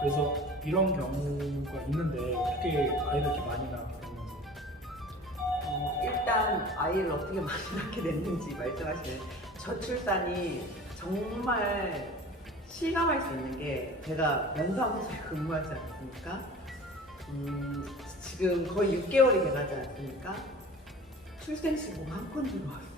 그래서 이런 경우가 있는데 어떻게 아이를 이렇게 많이 낳게 됐는지. 일단 아이를 어떻게 많이 낳게 됐는지 말씀하시는 저출산이 정말 실감할 수 있는 게 제가 면사무소에 근무하지 않습니까? 지금 거의 6개월이 돼가지 않습니까? 출생신고가 한 건 들어왔어요.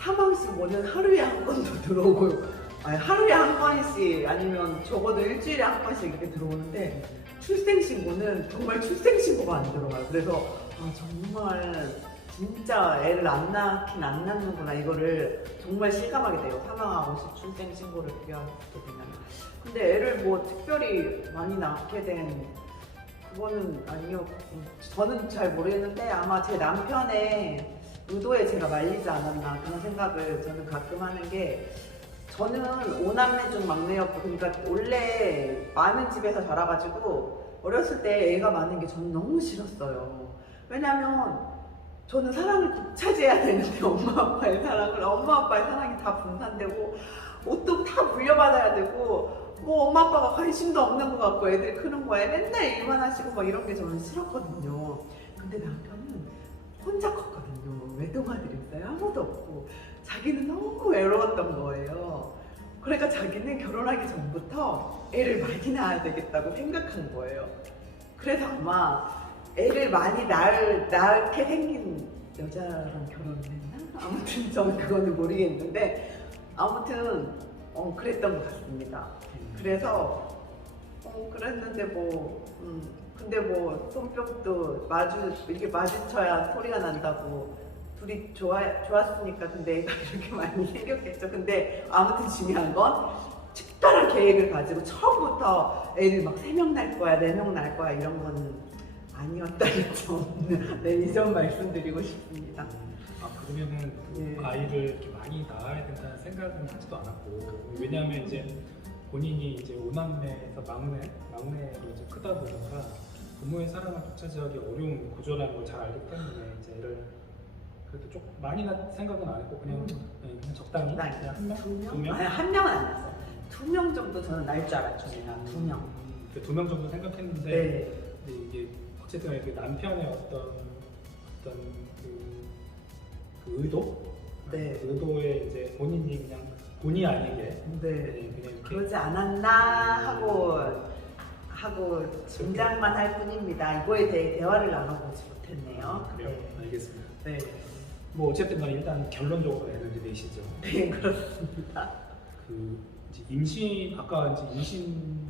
사망신고는 하루에 한 건도 들어오고, 아니, 하루에 한 건씩 아니면 적어도 일주일에 한 건씩 이렇게 들어오는데 출생신고는 정말 출생신고가 안 들어와요. 그래서 정말 진짜 애를 안 낳긴 안 낳는구나 이거를 정말 실감하게 돼요. 사망하고 출생신고를 비교하게 되면. 근데 애를 뭐 특별히 많이 낳게 된 그거는 아니요. 저는 잘 모르겠는데 아마 제 남편의 의도에 제가 말리지 않았나 그런 생각을 저는 가끔 하는 게, 저는 5남매 중 막내였고, 그러니까 원래 많은 집에서 자라가지고 어렸을 때 애가 많은 게 저는 너무 싫었어요. 왜냐면 저는 사랑을 독차지해야 되는데 엄마 아빠의 사랑이 다 분산되고 옷도 다 물려받아야 되고 뭐 엄마 아빠가 관심도 없는 것 같고 애들이 크는 거에 맨날 일만 하시고 막 이런 게 저는 싫었거든요. 근데 남편은 혼자 컸거든요. 외동아들이었어요. 아무도 없고 자기는 너무 외로웠던 거예요. 그러니까 자기는 결혼하기 전부터 애를 많이 낳아야 되겠다고 생각한 거예요. 그래서 아마 애를 많이 낳게 생긴 여자랑 결혼을 했나? 아무튼 저는 그거는 모르겠는데 아무튼 그랬던 것 같습니다. 그래서 그랬는데 근데 뭐 손뼉도 이렇게 마주쳐야 소리가 난다고 둘이 좋았으니까 근데 애가 이렇게 많이 생겼겠죠. 근데 아무튼 중요한 건 특별한 계획을 가지고 처음부터 애를 막 3명 낳을 거야 4명 낳을 거야 이런 거는 아니었다는 점, 네, 이 점 말씀드리고 싶습니다. 그러면은 네. 아이를 이렇게 많이 낳아야 된다는 생각은 하지도 않았고, 왜냐하면 이제 본인이 이제 5남매에서 막내로 이제 크다 보니까 부모의 사랑을 독차지하기 어려운 구조라는 걸 잘 알기 때문에 이제 애를 그래도 좀 많이 낳을 생각은 안 했고 그냥 적당히 그냥 한 명? 2명? 아니, 한 명은 안 났어요. 2명 정도 저는 날 줄 알았죠. 2명. 2명 정도 생각했는데 네. 근데 이게 어쨌든 그 남편의 어떤 그 의도? 네. 그 의도에 이제 본인이 그냥 본의 아니게 네. 그냥 이렇게 그러지 않았나 하고 짐작만 할 뿐입니다. 이거에 대해 대화를 나눠보지 못했네요. 그래요? 알겠습니다. 네. 뭐 어쨌든 간에 일단 결론적으로 애를 이제 내시죠. 네, 그렇습니다. 그 이제 아까 이제 임신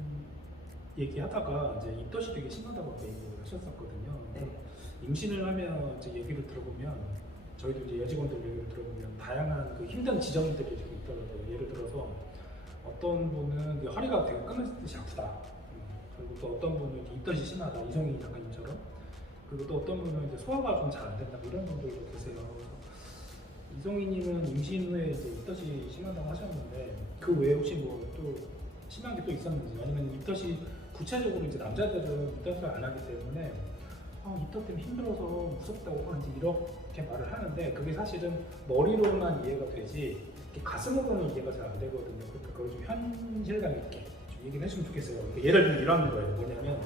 얘기하다가 이제 입덧이 되게 심하다고 얘기를 하셨었거든요. 네. 임신을 하면 이제 얘기를 들어보면 저희도 이제 여직원들 얘기를 들어보면 다양한 그 힘든 지점들이 이렇게 있더라고요. 예를 들어서 어떤 분은 그 허리가 되게 끊어지듯이 아프다. 그리고 또 어떤 분은 입덧이 심하다. 이성희 작가님처럼. 그리고 또 어떤 분은 이제 소화가 좀 잘 안 된다. 이런 분들도 계세요. 그래서 이성희님은 임신 후에 이제 입덧이 심하다고 하셨는데 그 외에 혹시 뭐 또 심한 게 또 있었는지, 아니면 입덧이 구체적으로 이제 남자들은 입덧을 안 하기 때문에 입덧 때문에 힘들어서 무섭다고 이제 이렇게 말을 하는데 그게 사실은 머리로만 이해가 되지 가슴으로는 이해가 잘 안 되거든요. 그러니까 그걸 좀 현실감 있게 좀 얘기를 해주면 좋겠어요. 그러니까 예를 들면 이런 거예요. 뭐냐면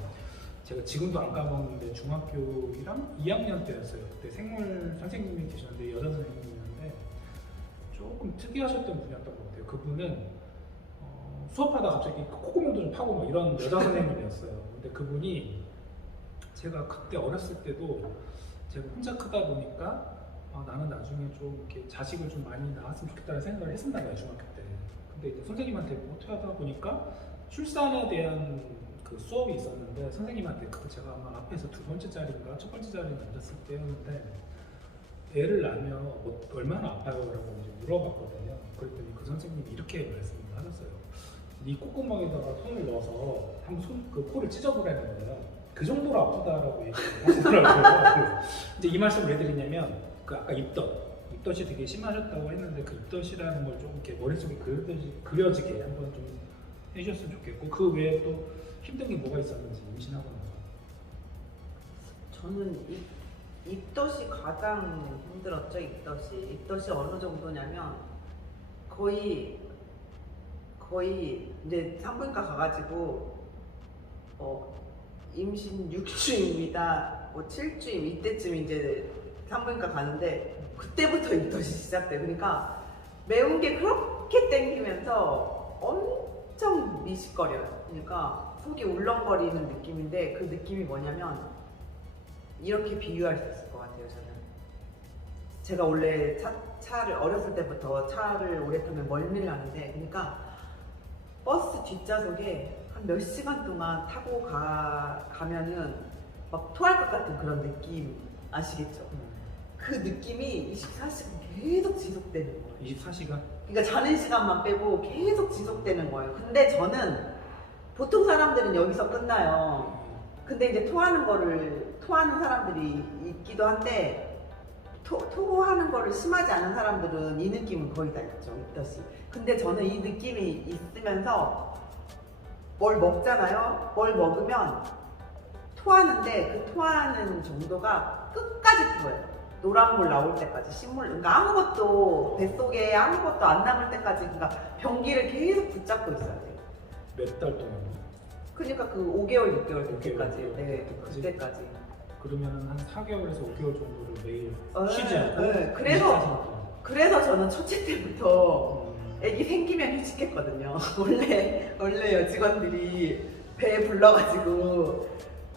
제가 지금도 안 까먹는데 중학교 2학년 때였어요. 그때 생물 선생님이 계셨는데 여자 선생님이었는데 조금 특이하셨던 분이었던 것 같아요. 그분은 수업하다 갑자기 콧구멍도 좀 파고 막 이런 여자 선생님이었어요. 근데 그분이 제가 그때 어렸을 때도 제가 혼자 크다 보니까 나는 나중에 좀 이렇게 자식을 좀 많이 낳았으면 좋겠다는 생각을 했었나 봐요, 중학교 때. 근데 이제 선생님한테 어떻게 하다 보니까 출산에 대한 그 수업이 있었는데 선생님한테 그때 제가 아마 앞에서 2번째 자리인가 1번째 자리에 앉았을 때였는데 애를 낳으면 얼마나 아파요? 라고 이제 물어봤거든요. 그랬더니 그 선생님이 이렇게 말씀을 하셨어요. 네 콧구멍에다가 손을 넣어서 한번 그 코를 찢어보라는 거예요. 그 정도로 아프다라고 얘기하시더라고요. 이제 이 말씀을 왜 드리냐면 그 아까 입덧이 되게 심하셨다고 했는데 그 입덧이라는 걸 좀 이렇게 머릿속에 그려지게 한번 좀 해주셨으면 좋겠고, 그 외에 또 힘든 게 뭐가 있었는지 임신하고 나서. 저는 입덧이 가장 힘들었죠. 입덧이 어느 정도냐면 거의 이제 산부인과 가가지고 임신 6주입니다. 7주임 이때쯤 이제 산부인과 가는데 그때부터 입덧이 시작돼. 그러니까 매운 게 그렇게 땡기면서 엄청 미식거려요. 그러니까 속이 울렁거리는 느낌인데 그 느낌이 뭐냐면 이렇게 비유할 수 있을 것 같아요. 저는 제가 원래 차를 어렸을 때부터 차를 오래 타면 멀미를 하는데, 그러니까 버스 뒷좌석에 한 몇 시간 동안 타고 가면은 막 토할 것 같은 그런 느낌 아시겠죠? 그 느낌이 24시간 계속 지속되는 거예요. 24시간? 그러니까 자는 시간만 빼고 계속 지속되는 거예요. 근데 저는 보통 사람들은 여기서 끝나요. 근데 이제 토하는 사람들이 있기도 한데, 토하는 거를 심하지 않은 사람들은 이 느낌은 거의 다 있듯이. 근데 저는 이 느낌이 있으면서 뭘 먹잖아요. 뭘 먹으면 토하는데 그 토하는 정도가 끝까지 토해요. 노란물 나올 때까지, 신물, 그러니까 아무것도 뱃속에 아무것도 안 남을 때까지, 그러니까 변기를 계속 붙잡고 있어야 돼요. 몇 달 동안? 그러니까 그 5개월, 6개월 5개월, 그때까지. 네, 그때까지? 그때까지. 그러면 한 4개월에서 5개월 정도를 매일 쉬지 네, 않고? 네. 24시간 동안. 그래서 저는 첫째 때부터 음. 애기 생기면 휴직했거든요. 원래 여직원들이 배 불러가지고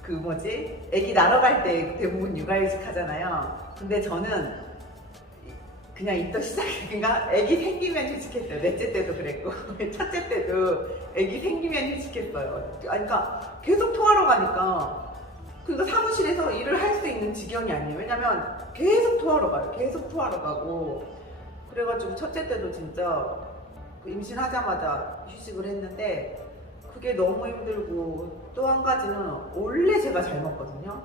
그 뭐지? 애기 낳으러 갈 때 대부분 육아휴직 하잖아요. 근데 저는 그냥 입덧 시작인가? 애기 생기면 휴직했어요. 넷째 때도 그랬고 첫째 때도 애기 생기면 휴직했어요. 그러니까 계속 토하러 가니까, 그러니까 사무실에서 일을 할 수 있는 지경이 아니에요. 왜냐면 계속 토하러 가요. 계속 토하러 가고. 그래가지고 첫째 때도 진짜 그 임신하자마자 휴직을 했는데 그게 너무 힘들고, 또 한 가지는 원래 제가 잘 먹거든요.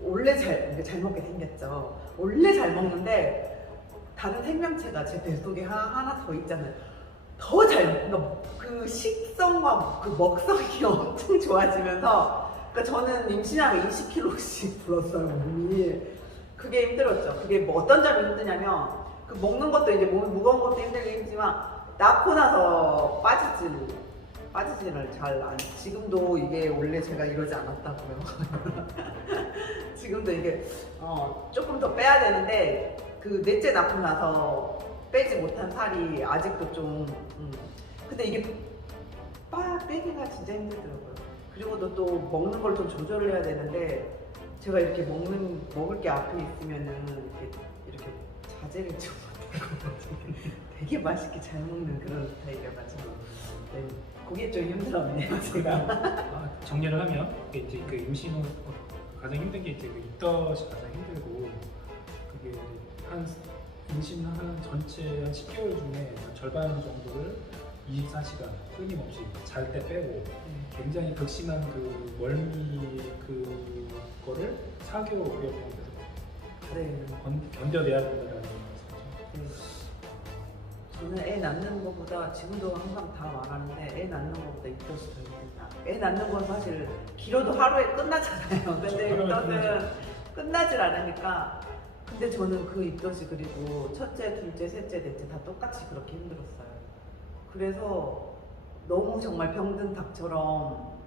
원래 잘 먹게 생겼죠. 원래 잘 먹는데 다른 생명체가 제 뱃속에 하나 더 있잖아요. 더 잘 그러니까 그 식성과 그 먹성이 엄청 좋아지면서, 그러니까 저는 임신하고 20kg씩 불었어요, 몸이. 그게 힘들었죠. 그게 뭐 어떤 점이 힘드냐면, 그 먹는 것도 이제 몸이 무거운 것도 힘들긴 힘들지만 낳고 나서 빠지지를 잘 안. 지금도 이게 원래 제가 이러지 않았다고요. 지금도 이게 조금 더 빼야 되는데, 그 넷째 낳고 나서 빼지 못한 살이 아직도 좀. 근데 이게 빼기가 진짜 힘들더라고요. 그리고 또 먹는 걸 좀 조절을 해야 되는데, 제가 이렇게 먹을 게 앞에 있으면은 이렇게 자제를 좀 되게 맛있게 잘 먹는 그런 스타일이어가지고, 네, 그게 좀 힘들었네요, 제가. 정리를 하면 이제 그 임신 후 가장 힘든 게 이제 그 입덧이 가장 힘들고, 그게 이제 한 임신한 전체 한 10개월 중에 절반 정도를 24시간 끊임없이 잘 때 빼고, 굉장히 극심한 그 멀미 그거를 4개월, 5개월 정도 네. 견뎌내야 된다는 거죠. 네. 저는 애 낳는 것보다, 지금도 항상 다 말하는데, 애 낳는 것보다 입덧이 더 힘들다. 애 낳는 건 사실 길어도 하루에 끝나잖아요. 근데 입덧은 끝나질 않으니까. 근데 저는 그 입덧이, 그리고 첫째, 둘째, 셋째, 넷째 다 똑같이 그렇게 힘들었어요. 그래서 너무 정말 병든 닭처럼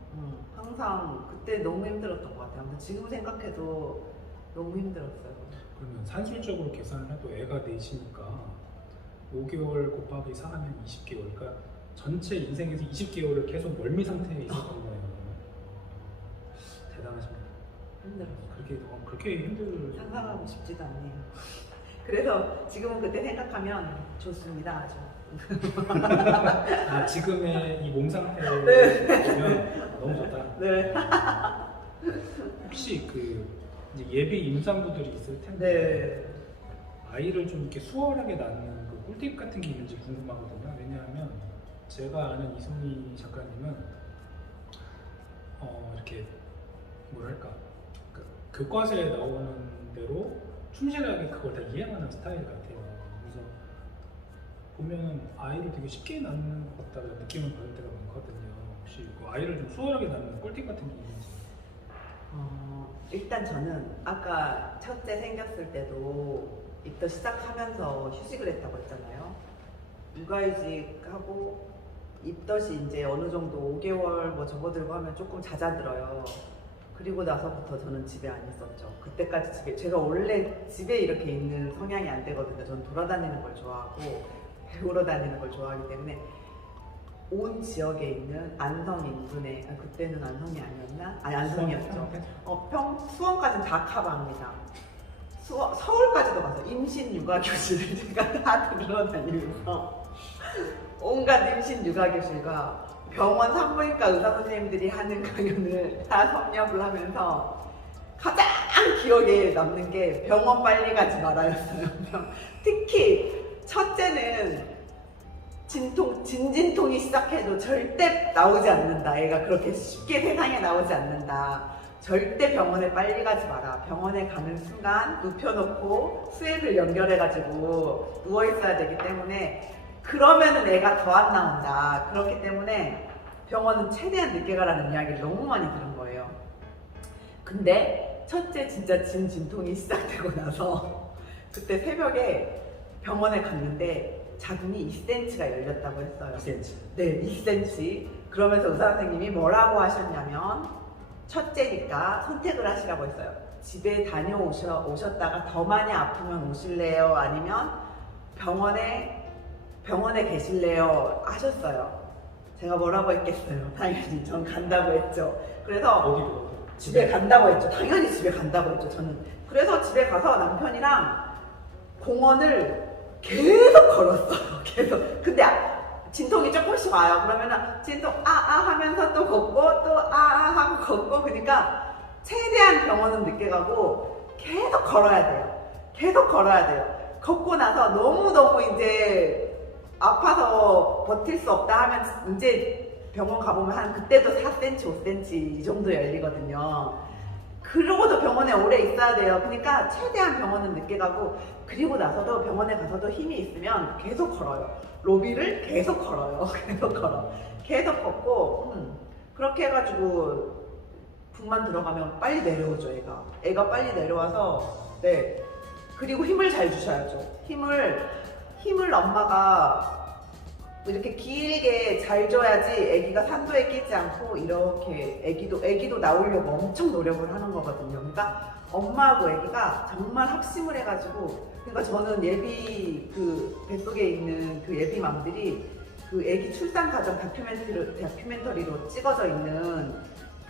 항상 그때 너무 힘들었던 것 같아요. 근데 지금 생각해도 너무 힘들었어요. 그러면 산술적으로 계산을 해도 애가 넷이니까 5개월 곱하기 4하면 20개월. 그러니까 전체 인생에서 20개월을 계속 멀미 상태에 있었던 거예요. 대단하십니다. 힘들었어요. 그렇게 힘들. 상상하고 싶지도 않네요. 그래서 지금은 그때 생각하면 좋습니다. 아주. 지금의 이 몸 상태를 네. 보면 너무 좋다. 네. 혹시 그 이제 예비 임산부들이 있을 텐데, 네. 아이를 좀 이렇게 수월하게 낳는 그 꿀팁 같은 게 있는지 궁금하거든요. 왜냐하면 제가 아는 이송희 작가님은 이렇게 뭐랄까, 그 교과서에 나오는 대로 충실하게 그걸 다 이행하는 스타일 같아요. 그래서 보면 아이를 되게 쉽게 낳는 것 같다는 느낌을 받을 때가 많거든요. 혹시 그 아이를 좀 수월하게 낳는 꿀팁 같은 게 있는지? 일단 저는 아까 첫째 생겼을 때도 입덧 시작하면서 휴직을 했다고 했잖아요. 육아휴직하고 입덧이 이제 어느 정도 5개월 뭐 접어들고 하면 조금 잦아들어요. 그리고 나서부터 저는 집에 안 있었죠. 그때까지 제가 원래 집에 이렇게 있는 성향이 안 되거든요. 저는 돌아다니는 걸 좋아하고, 배우러 다니는 걸 좋아하기 때문에 온 지역에 있는 안성 인근에 그때는 안성이 아니었나? 아니 안성이었죠. 수원까지는 다 커버합니다. 서울까지도 가서 임신 육아 교실을 제가 다 들러다니면서 온갖 임신 육아 교실과 병원 산부인과 의사 선생님들이 하는 강연을 다 섭렵을 하면서 가장 기억에 남는 게 병원 빨리 가지 말아였어요. 특히 첫째는 진진통이 시작해도 절대 나오지 않는다. 애가 그렇게 쉽게 세상에 나오지 않는다. 절대 병원에 빨리 가지 마라. 병원에 가는 순간 눕혀놓고 수액을 연결해가지고 누워있어야 되기 때문에 그러면은 애가 더 안 나온다. 그렇기 때문에 병원은 최대한 늦게 가라는 이야기를 너무 많이 들은 거예요. 근데 첫째 진짜 진통이 시작되고 나서 그때 새벽에 병원에 갔는데 자궁이 2cm가 열렸다고 했어요. 2cm. 네, 2cm. 그러면서 의사 선생님이 뭐라고 하셨냐면 첫째니까 선택을 하시라고 했어요. 집에 다녀오셨다가 더 많이 아프면 오실래요? 아니면 병원에 계실래요? 하셨어요. 제가 뭐라고 했겠어요? 당연히 전 간다고 했죠. 그래서 어디로? 집에 간다고 했죠. 당연히 집에 간다고 했죠. 저는. 그래서 집에 가서 남편이랑 공원을 계속 걸었어요. 계속. 근데 진통이 조금씩 와요. 그러면은 진통 하면서 또 걷고 또 하고 걷고 그러니까 최대한 병원은 늦게 가고 계속 걸어야 돼요. 계속 걸어야 돼요. 걷고 나서 너무너무 이제 아파서 버틸 수 없다 하면 이제 병원 가보면 한 그때도 4cm, 5cm 이 정도 열리거든요. 그러고도 병원에 오래 있어야 돼요. 그러니까 최대한 병원은 늦게 가고 그리고 나서도 병원에 가서도 힘이 있으면 계속 걸어요. 로비를 계속 걸어요. 계속 걸어. 계속 걷고 그렇게 해가지고 북만 들어가면 빨리 내려오죠. 애가 빨리 내려와서 네. 그리고 힘을 잘 주셔야죠. 힘을 엄마가 이렇게 길게 잘 줘야지 아기가 산도에 끼지 않고 이렇게 아기도 나오려고 엄청 노력을 하는 거거든요. 그러니까 엄마하고 아기가 정말 합심을 해가지고 그러니까 저는 예비 그 뱃속에 있는 그 예비맘들이 그 아기 출산 과정 다큐멘터리로 찍어져 있는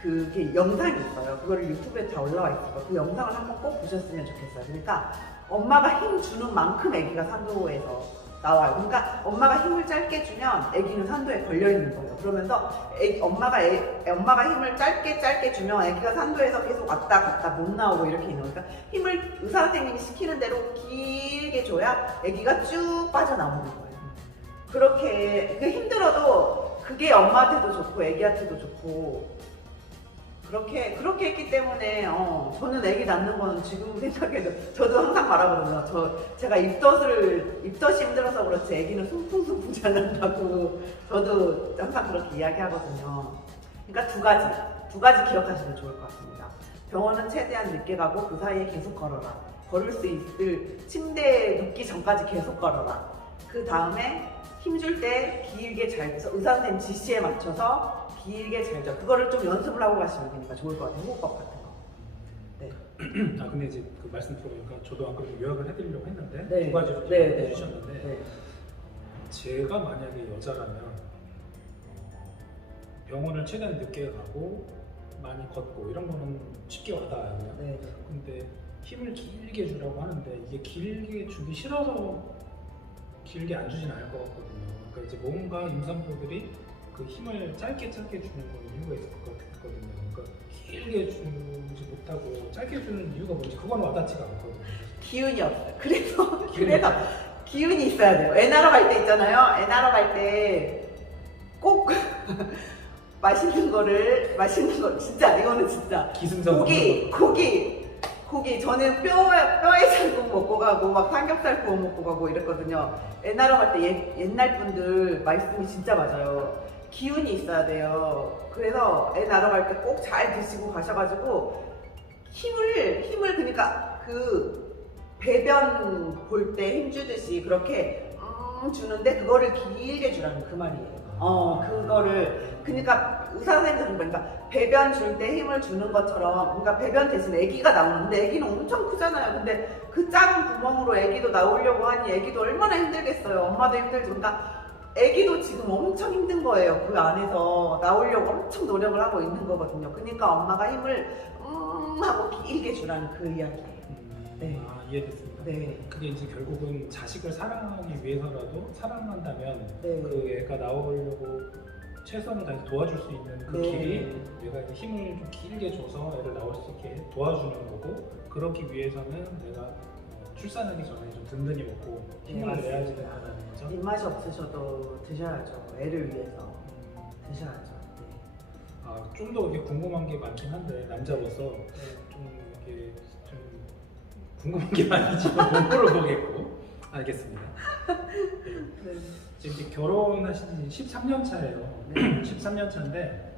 그게 영상이 있어요. 그거를 유튜브에 다 올라와 있어요. 그 영상을 한번 꼭 보셨으면 좋겠어요. 그러니까 엄마가 힘 주는 만큼 아기가 산도에서 나와요. 그러니까 엄마가 힘을 짧게 주면 아기는 산도에 걸려 있는 거예요. 그러면서 엄마가 힘을 짧게 주면 아기가 산도에서 계속 왔다 갔다 못 나오고 이렇게 있는 거니까 힘을 의사 선생님이 시키는 대로 길게 줘야 아기가 쭉 빠져나오는 거예요. 그렇게 힘들어도 그게 엄마한테도 좋고 아기한테도 좋고 그렇게 했기 때문에 저는 아기 낳는 거는 지금 생각해도 저도 항상 말하거든요. 제가 입덧이 힘들어서 그렇지 아기는 숭숭숭 잘 난다고 저도 항상 그렇게 이야기하거든요. 그러니까 두 가지 기억하시면 좋을 것 같습니다. 병원은 최대한 늦게 가고 그 사이에 계속 걸어라. 걸을 수 있을 침대에 눕기 전까지 계속 걸어라. 그 다음에 힘줄 때 길게 잘 줘서 의사 선생님 지시에 맞춰서 길게 잘 줘. 그거를 좀 연습을 하고 가시면 되니까 좋을 것 같아요. 호흡법 같은 거. 네. 근데 이제 그 말씀 들어보니까 저도 아까 좀 요약을 해드리려고 했는데 네. 두 가지로 네. 해주셨는데 네. 제가 만약에 여자라면 병원을 최대한 늦게 가고 많이 걷고 이런 거는 쉽게 와닿아요. 네. 근데 힘을 길게 주라고 하는데 이게 길게 주기 싫어서 길게 안 주진 않을 것 같거든요. 그러니까 이제 뭔가 임산부들이 그 힘을 짧게 주는 건 이유가 있을 것 같거든요. 그러니까 길게 주지 못하고 짧게 주는 이유가 뭔지 그건 와닿지가 않거든요. 기운이 없어요. 그래서 기운이 있어야 돼요. 애 낳으러 갈 때 있잖아요. 애 낳으러 갈 때 꼭 맛있는 거 진짜 이거는 진짜 기승전 고기 저는 뼈에 살고 먹고 가고 막 삼겹살 구워 먹고 가고 이랬거든요. 애 낳으러 갈 때 옛날 분들 말씀이 진짜 맞아요. 기운이 있어야 돼요. 그래서 애 낳으러 갈 때 꼭 잘 드시고 가셔가지고 힘을 그러니까 그 배변 볼 때 힘 주듯이 그렇게 주는데 그거를 길게 주라는 그 말이에요. 그거를 그러니까 의사 선생님들 그러니까 배변 줄 때 힘을 주는 것처럼 그러니까 배변 대신 아기가 나오는데 아기는 엄청 크잖아요. 근데 그 작은 구멍으로 아기도 나오려고 하니 아기도 얼마나 힘들겠어요. 엄마도 힘들죠. 그러니까 아기도 지금 엄청 힘든 거예요. 그 안에서 나오려고 엄청 노력을 하고 있는 거거든요. 그러니까 엄마가 힘을 하고 길게 주라는 그 이야기예요. 네. 아, 이해됐습니다. 네. 그게 이제 결국은 자식을 사랑하기 위해서라도 사랑한다면 네. 그 애가 나오려고 최선을 다해서 도와줄 수 있는 그 네. 길이 내가 이제 힘을 좀 길게 줘서 애를 나올 수 있게 도와주는 거고 그렇기 위해서는 내가 출산하기 전에 좀 든든히 먹고 힘을 네, 내야지 맞습니다. 된다는 거죠. 입맛이 없으셔도 드셔야죠. 애를 위해서 드셔야죠. 좀 더 이게 궁금한 게 많긴 한데 남자로서 네. 좀 이게 좀 궁금한 게 많이지만 못 물어보겠고 알겠습니다. 네. 지금 이제 결혼하신 지 13년 차예요. 네. 13년 차인데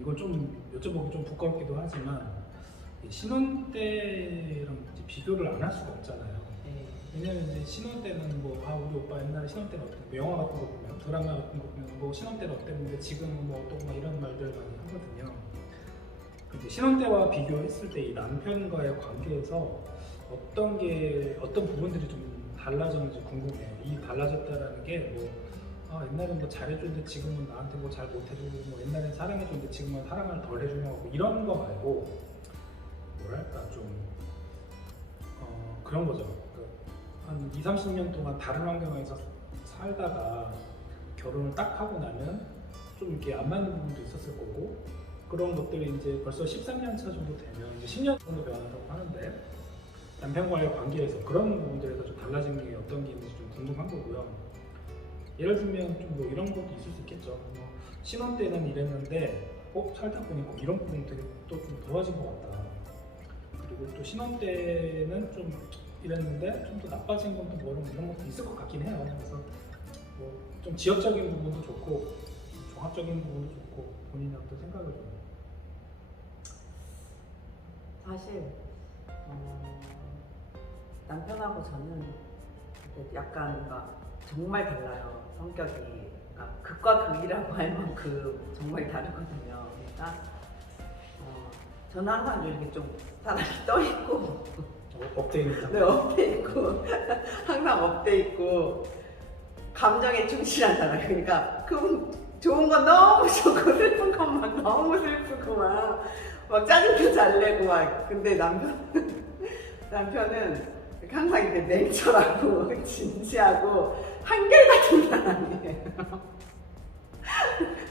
이건 좀 여쭤보기 좀 부끄럽기도 하지만 신혼 때랑 이제 비교를 안 할 수가 없잖아요. 네. 왜냐면 이제 신혼 때는 우리 오빠 옛날에 신혼 때는 어땠고 영화 같은 거 보면 드라마 같은 거 보면 신혼 때는 어땠는데 지금은 어떻고 막 이런 말들 많이 하거든요. 이제 신혼 때와 비교했을 때 이 남편과의 관계에서 어떤 부분들이 좀 달라졌는지 궁금해요. 이 달라졌다라는 게 옛날엔 잘해주는데 지금은 나한테 잘 못해주고 옛날엔 사랑해주는데 지금은 사랑을 덜 해주냐고 이런 거 말고 뭐랄까 좀 그런 거죠. 한 20, 30년 동안 다른 환경에서 살다가 결혼을 딱 하고 나면 좀 이렇게 안 맞는 부분도 있었을 거고 그런 것들이 이제 벌써 13년 차 정도 되면 이제 10년 정도 변한다고 하는데 남편과의 관계에서 그런 부분들에서 좀 달라진 게 어떤 게 있는지 좀 궁금한 거고요. 예를 들면 좀 이런 것도 있을 수 있겠죠. 신혼 때는 이랬는데 살다 보니까 이런 부분 되게 또 좀 좋아진 것 같다. 그리고 또 신혼 때는 좀 이랬는데 좀 더 나빠진 건 또 이런 것도 있을 것 같긴 해요. 그래서 좀 지역적인 부분도 좋고 종합적인 부분도 좋고 본인의 어떤 생각을 좀. 사실 남편하고 저는 약간 그러니까 정말 달라요. 성격이 그러니까 극과 극이라고 할 만큼 정말 다르거든요. 그러니까 저는 항상 이렇게 좀 사람이 떠 있고 업돼 있는 네, 업돼 있고 항상 업돼 있고 감정에 충실한 사람. 그러니까 좋은 건 너무 좋고 슬픈 것만 너무 슬프고 막 짜증도 잘 내고 근데 남편은 항상 이렇게 냉철하고 진지하고 한결같은 사람이에요.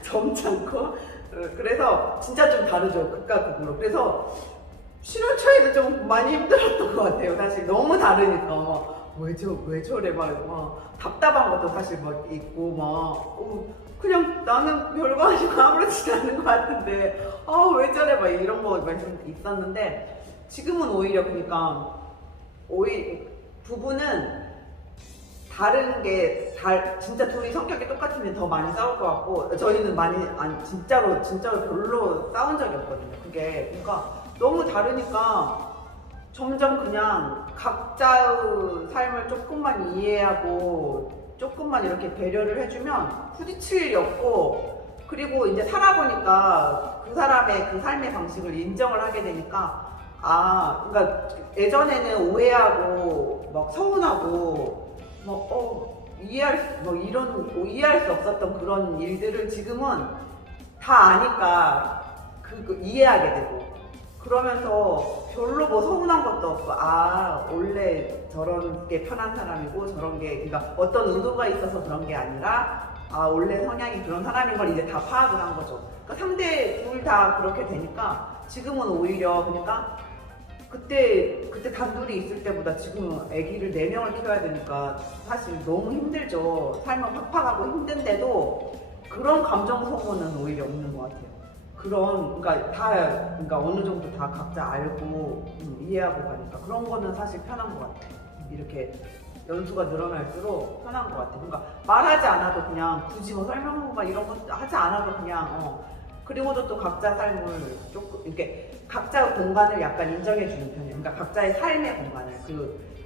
점잖고 그래서 진짜 좀 다르죠. 극과 극으로. 그래서 신혼 초에도 좀 많이 힘들었던 것 같아요. 사실 너무 다르니까 왜 저래 막 답답한 것도 사실 있고 그냥 나는 별거 아니고 아무렇지 않은 것 같은데 왜 저래 이런 거 좀 있었는데 지금은 오히려 그러니까 부부는 다른 게 진짜 둘이 성격이 똑같으면 더 많이 싸울 것 같고 저희는 진짜로 별로 싸운 적이 없거든요. 그게 그러니까 너무 다르니까 점점 그냥 각자의 삶을 조금만 이해하고 조금만 이렇게 배려를 해주면 부딪힐 일이 없고 그리고 이제 살아보니까 그 사람의 그 삶의 방식을 인정을 하게 되니까 그러니까 예전에는 오해하고 막 서운하고 이해할 수 없었던 그런 일들을 지금은 다 아니까 이해하게 되고 그러면서 별로 서운한 것도 없고 원래 저런 게 편한 사람이고 저런 게 그러니까 어떤 의도가 있어서 그런 게 아니라 원래 성향이 그런 사람인 걸 이제 다 파악을 한 거죠. 그러니까 3대 둘 다 그렇게 되니까 지금은 오히려 그러니까 그때 단둘이 있을 때보다 지금은 아기를 4명을 키워야 되니까 사실 너무 힘들죠. 삶은 팍팍하고 힘든데도 그런 감정 소모는 오히려 없는 것 같아요. 그러니까 어느 정도 다 각자 알고 이해하고 가니까 그런 거는 사실 편한 것 같아요. 이렇게 연수가 늘어날수록 편한 것 같아요. 그러니까 말하지 않아도 그냥 굳이 설명과 이런 거 하지 않아도 그냥 그리고도 또 각자 삶을 조금 이렇게 각자의 공간을 약간 인정해주는 편이에요. 그러니까 각자의 삶의 공간을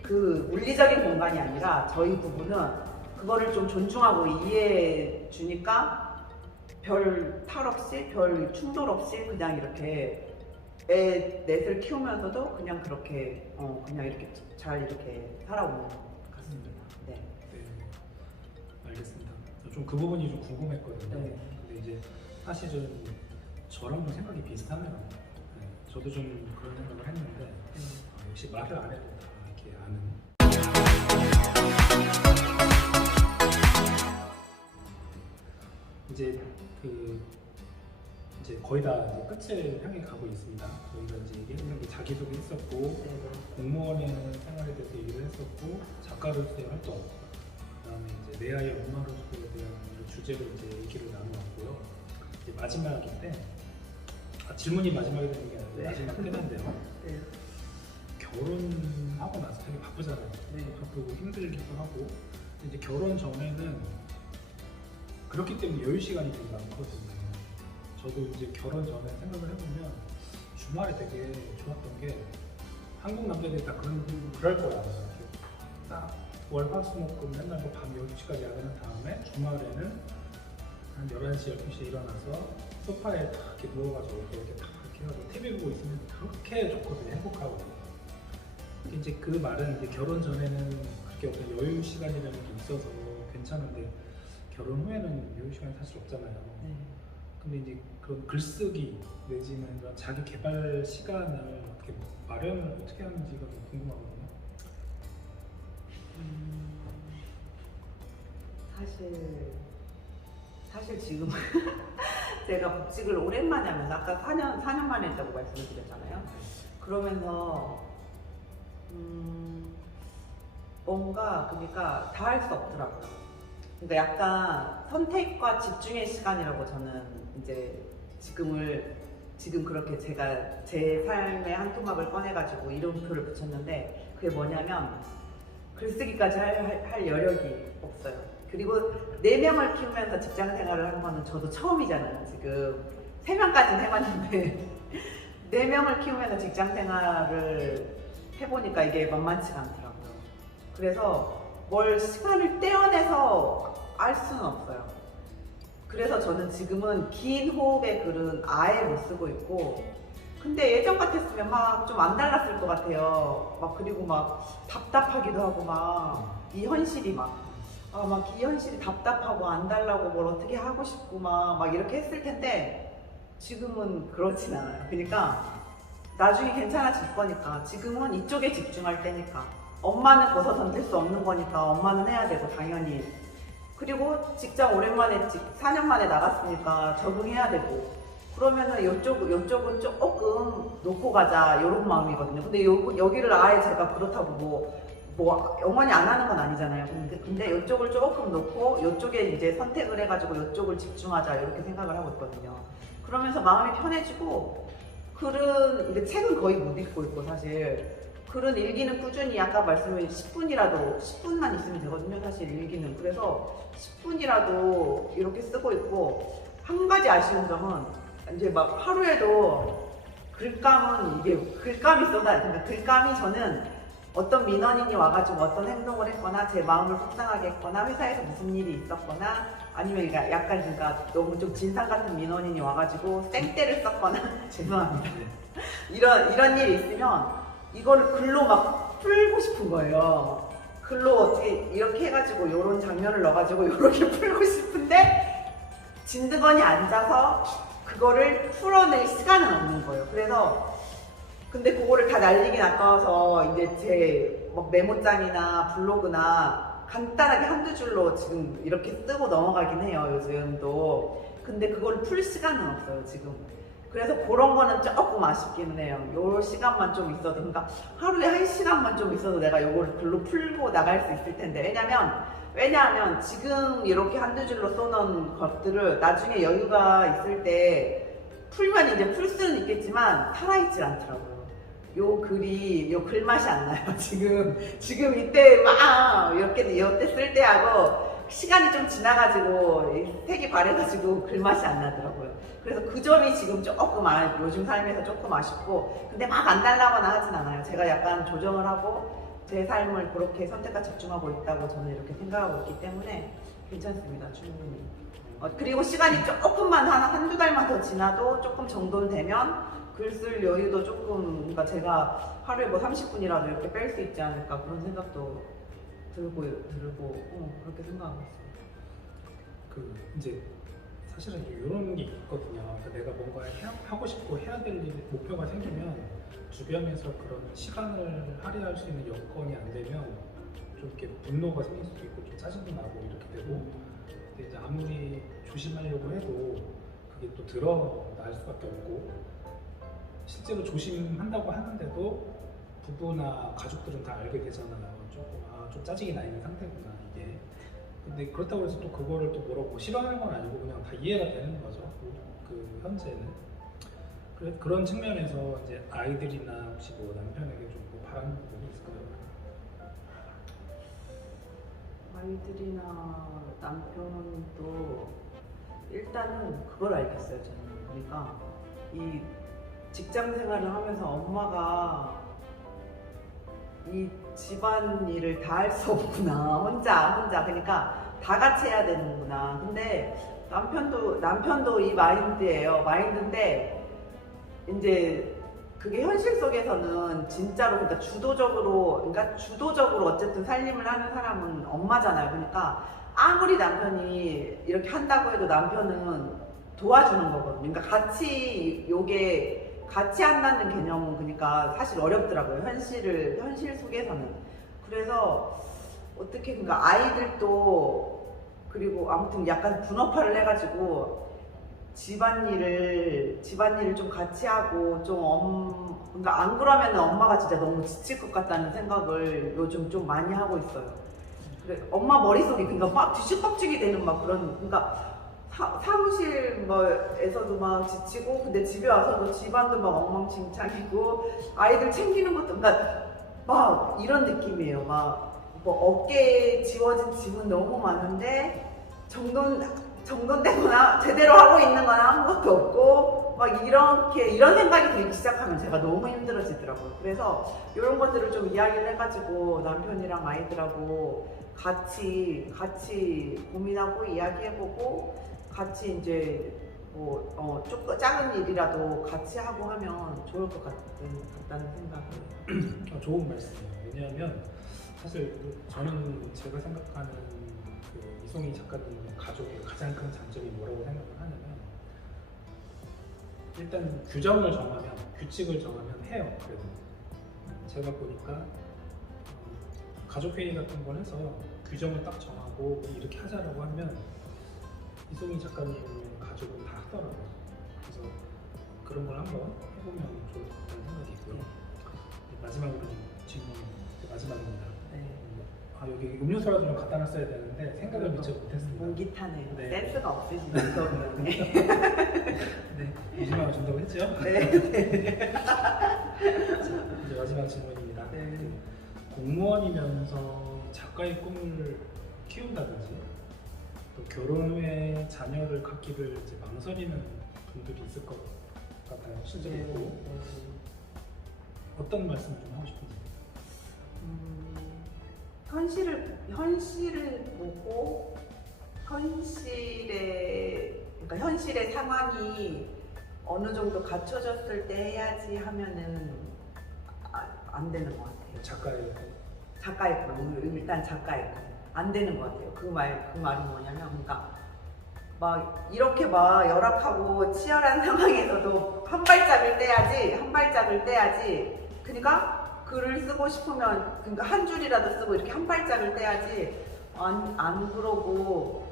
그 물리적인 공간이 아니라 저희 부부는 그거를 좀 존중하고 이해해 주니까 별 탈 없이 별 충돌 없이 그냥 이렇게 애 넷을 키우면서도 그냥 그렇게 그냥 이렇게 잘 이렇게 살아오는 것 같습니다. 네. 네, 알겠습니다. 좀 그 부분이 좀 궁금했거든요. 네. 근데 이제 사실 좀 저랑 좀 생각이 비슷하네요. 네, 저도 좀 그런 생각을 했는데 역시 말을 안 해도 다 이렇게 아는. 이제 이제 거의 다 이제 끝을 향해 가고 있습니다. 저희가 이제 얘기했던 게 자기소개 했었고, 네. 공무원의 생활에 대해서 얘기를 했었고, 작가로서의 활동, 그다음에 이제 내 아이의 엄마로서에 대한 주제로 이제 얘기를 나누었고요. 이제 마지막인데 질문이 마지막이 되는 게 아니라 네. 마지막 끝인데요. 네. 결혼하고 나서 되게 바쁘잖아요. 네. 바쁘고 힘들기도 하고. 이제 결혼 전에는 그렇기 때문에 여유 시간이 되게 많거든요. 저도 이제 결혼 전에 생각을 해보면 주말에 되게 좋았던 게 한국 남자들이 다 그럴 거야. 딱 월화수목금 맨날 밤 12시까지 야근한 다음에 주말에는 한 11시, 12시에 일어나서 소파에 딱 이렇게 누워가지고 이렇게 딱 그렇게 하고 TV 보고 있으면 그렇게 좋거든요. 행복하고. 이제 그 말은 이제 결혼 전에는 그렇게 어떤 여유 시간이라는 게 있어서 괜찮은데 결혼 후에는 여유 시간이 사실 없잖아요. 네. 근데 이제 그런 글쓰기 내지는 그런 자기 개발 시간을 어떻게 마련을 어떻게 하는지가 좀 궁금하거든요. 사실 지금 제가 복직을 오랜만에 하면서 아까 4년 만에 했다고 말씀을 드렸잖아요. 그러면서 뭔가 그러니까 다 할 수 없더라고요. 그러니까 약간 선택과 집중의 시간이라고 저는 이제 지금 그렇게 제가 제 삶의 한 토막을 꺼내가지고 이름표를 붙였는데 그게 뭐냐면 글쓰기까지 할 여력이 없어요. 그리고 4명을 키우면서 직장 생활을 하는 거는 저도 처음이잖아요. 지금 3명까지는 해봤는데 4명을 키우면서 직장 생활을 해보니까 이게 만만치가 않더라고요. 그래서 뭘 시간을 떼어내서 알 수는 없어요. 그래서 저는 지금은 긴 호흡의 글은 아예 못 쓰고 있고, 근데 예전 같았으면 막 좀 안 달랐을 것 같아요. 막 그리고 막 답답하기도 하고 막 이 현실이 막 이 현실이 답답하고 안 달라고 뭘 어떻게 하고 싶고 막 이렇게 했을 텐데 지금은 그렇진 않아요. 그러니까 나중에 괜찮아질 거니까 지금은 이쪽에 집중할 때니까 엄마는 벗어 던질 수 없는 거니까 엄마는 해야 되고 당연히 그리고 직장 오랜만에 4년 만에 나갔으니까 적응해야 되고 그러면은 요쪽은 조금 놓고 가자 이런 마음이거든요. 근데 여기를 아예 제가 그렇다고 뭐 영원히 안 하는 건 아니잖아요. 근데 이쪽을 조금 놓고 이쪽에 이제 선택을 해가지고 이쪽을 집중하자 이렇게 생각을 하고 있거든요. 그러면서 마음이 편해지고 근데 책은 거의 못 읽고 있고 사실 글은 일기는 꾸준히 아까 말씀드린 10분만 있으면 되거든요. 사실 일기는. 그래서 10분이라도 이렇게 쓰고 있고 한 가지 아쉬운 점은 이제 막 하루에도 글감이 그러니까 글감이 저는 어떤 민원인이 와가지고 어떤 행동을 했거나 제 마음을 속상하게 했거나 회사에서 무슨 일이 있었거나 아니면 약간 그러니까 너무 좀 진상 같은 민원인이 와가지고 쌩떼를 썼거나 죄송합니다. 이런 일이 있으면 이거를 글로 막 풀고 싶은 거예요. 글로 어떻게 이렇게 해가지고 이런 장면을 넣어가지고 이렇게 풀고 싶은데 진드건이 앉아서 그거를 풀어낼 시간은 없는 거예요. 그래서 근데 그거를 다 날리긴 아까워서 이제 제 막 메모장이나 블로그나 간단하게 한두 줄로 지금 이렇게 쓰고 넘어가긴 해요. 요즘도. 근데 그걸 풀 시간은 없어요. 지금. 그래서 그런 거는 조금 아쉽기는 해요. 요 시간만 좀 있어도, 그러니까 하루에 1시간만 좀 있어도 내가 요걸 글로 풀고 나갈 수 있을 텐데. 왜냐하면 지금 이렇게 한두 줄로 써놓은 것들을 나중에 여유가 있을 때 풀면 이제 풀 수는 있겠지만 살아있질 않더라고요. 요 글맛이 안 나요. 지금 이때 막 이때 쓸 때하고 시간이 좀 지나가지고 색이 바래가지고 글맛이 안 나더라고요. 그래서 그 점이 지금 조금 요즘 삶에서 조금 아쉽고 근데 막 안 달라거나 하진 않아요. 제가 약간 조정을 하고 제 삶을 그렇게 선택과 집중하고 있다고 저는 이렇게 생각하고 있기 때문에 괜찮습니다. 충분히. 그리고 시간이 조금만 한두 달만 더 지나도 조금 정돈되면 글 쓸 여유도 조금, 그러니까 제가 하루에 뭐 30분이라도 이렇게 뺄 수 있지 않을까 그런 생각도 들고 그렇게 생각하고 있습니다. 그 이제 사실은 이런 게 있거든요. 그러니까 내가 뭔가 하고 싶고 해야 될 목표가 생기면 주변에서 그런 시간을 할애할 수 있는 여건이 안 되면 좀 이렇게 분노가 생길 수도 있고 좀 짜증도 나고 이렇게 되고, 근데 이제 아무리 조심하려고 해도 그게 또 드러날 수밖에 없고, 실제로 조심한다고 하는데도 부부나 가족들은 다 알게 되잖아요. 조금 좀 짜증이 나 있는 상태구나 이게. 근데 그렇다고 해서 또 그거를 또 뭐라고 싫어하는 건 아니고 그냥 다 이해가 되는 거죠. 그 현재는. 그런 측면에서 이제 아이들이나 혹시 뭐 남편에게 좀 뭐 바라는 부분이 있을까요? 아이들이나 남편도 일단은 그걸 알겠어요. 저는 그러니까 이 직장 생활을 하면서 엄마가 이 집안일을 다 할 수 없구나. 혼자 그러니까 다 같이 해야 되는구나. 근데 남편도 이 마인드인데 이제 그게 현실 속에서는 진짜로 그러니까 주도적으로 어쨌든 살림을 하는 사람은 엄마잖아요. 그러니까 아무리 남편이 이렇게 한다고 해도 남편은 도와주는 거거든요. 그러니까 같이 한다는 개념은 그러니까 사실 어렵더라고요. 현실 속에서는. 그래서 어떻게 그러니까 아이들도 그리고 아무튼 약간 분업화를 해가지고 집안일을 좀 같이 하고 그러니까 안 그러면 엄마가 진짜 너무 지칠 것 같다는 생각을 요즘 좀 많이 하고 있어요. 그래, 엄마 머릿속이 그러니까 막 뒤죽박죽이 되는 막 그런, 그러니까 사무실 뭐에서도 막 지치고, 근데 집에 와서도 집안도 막 엉망진창이고 아이들 챙기는 것도 그러니까 막 이런 느낌이에요. 막 뭐 어깨에 지워진 짐은 너무 많은데 정돈되거나 제대로 하고 있는 건 아무것도 없고 막 이런 생각이 들기 시작하면 제가 너무 힘들어지더라고요. 그래서 이런 것들을 좀 이야기를 해가지고 남편이랑 아이들하고 같이 고민하고 이야기해보고 같이 이제 조금 작은 일이라도 같이 하고 하면 좋을 것 같다는 생각을. 좋은 말씀이에요. 왜냐하면 사실 저는 제가 생각하는 그 이송희 작가님 가족의 가장 큰 장점이 뭐라고 생각을 하냐면, 일단 규칙을 정하면 해요. 그래도 제가 보니까 가족회의 같은 걸 해서 규정을 딱 정하고 이렇게 하자라고 하면 이송희 작가님 가족은 다 하더라고요. 그래서 그런 걸 한번 해보면 좋을 것 같다는 생각이 있고요. 마지막으로 질문 마지막입니다. 네. 여기 음료수라도 좀 갖다 놨어야 되는데 생각을 미처 못했습니다. 몽기타네요. 네. 센스가 없으시네요. 이성이. 네, 20만 원 준다고 했죠? 네. 자, 이제 마지막 질문입니다. 네. 공무원이면서 작가의 꿈을 키운다든지 또 결혼 후에 자녀를 갖기를 이제 망설이는 분들이 있을 것 같아요. 실제로 있고. 네. 어떤 말씀을 좀 하고 싶은지. 현실을 보고 현실의 상황이 어느 정도 갖춰졌을 때 해야지 하면은 안 되는 것 같아요. 작가의 꿈, 일단 작가의 꿈. 안 되는 것 같아요. 그 말이 뭐냐면, 그러니까 막 이렇게 막 열악하고 치열한 상황에서도 한 발짝을 떼야지. 그러니까 글을 쓰고 싶으면 그러니까 한 줄이라도 쓰고 이렇게 한 발짝을 떼야지. 안 그러고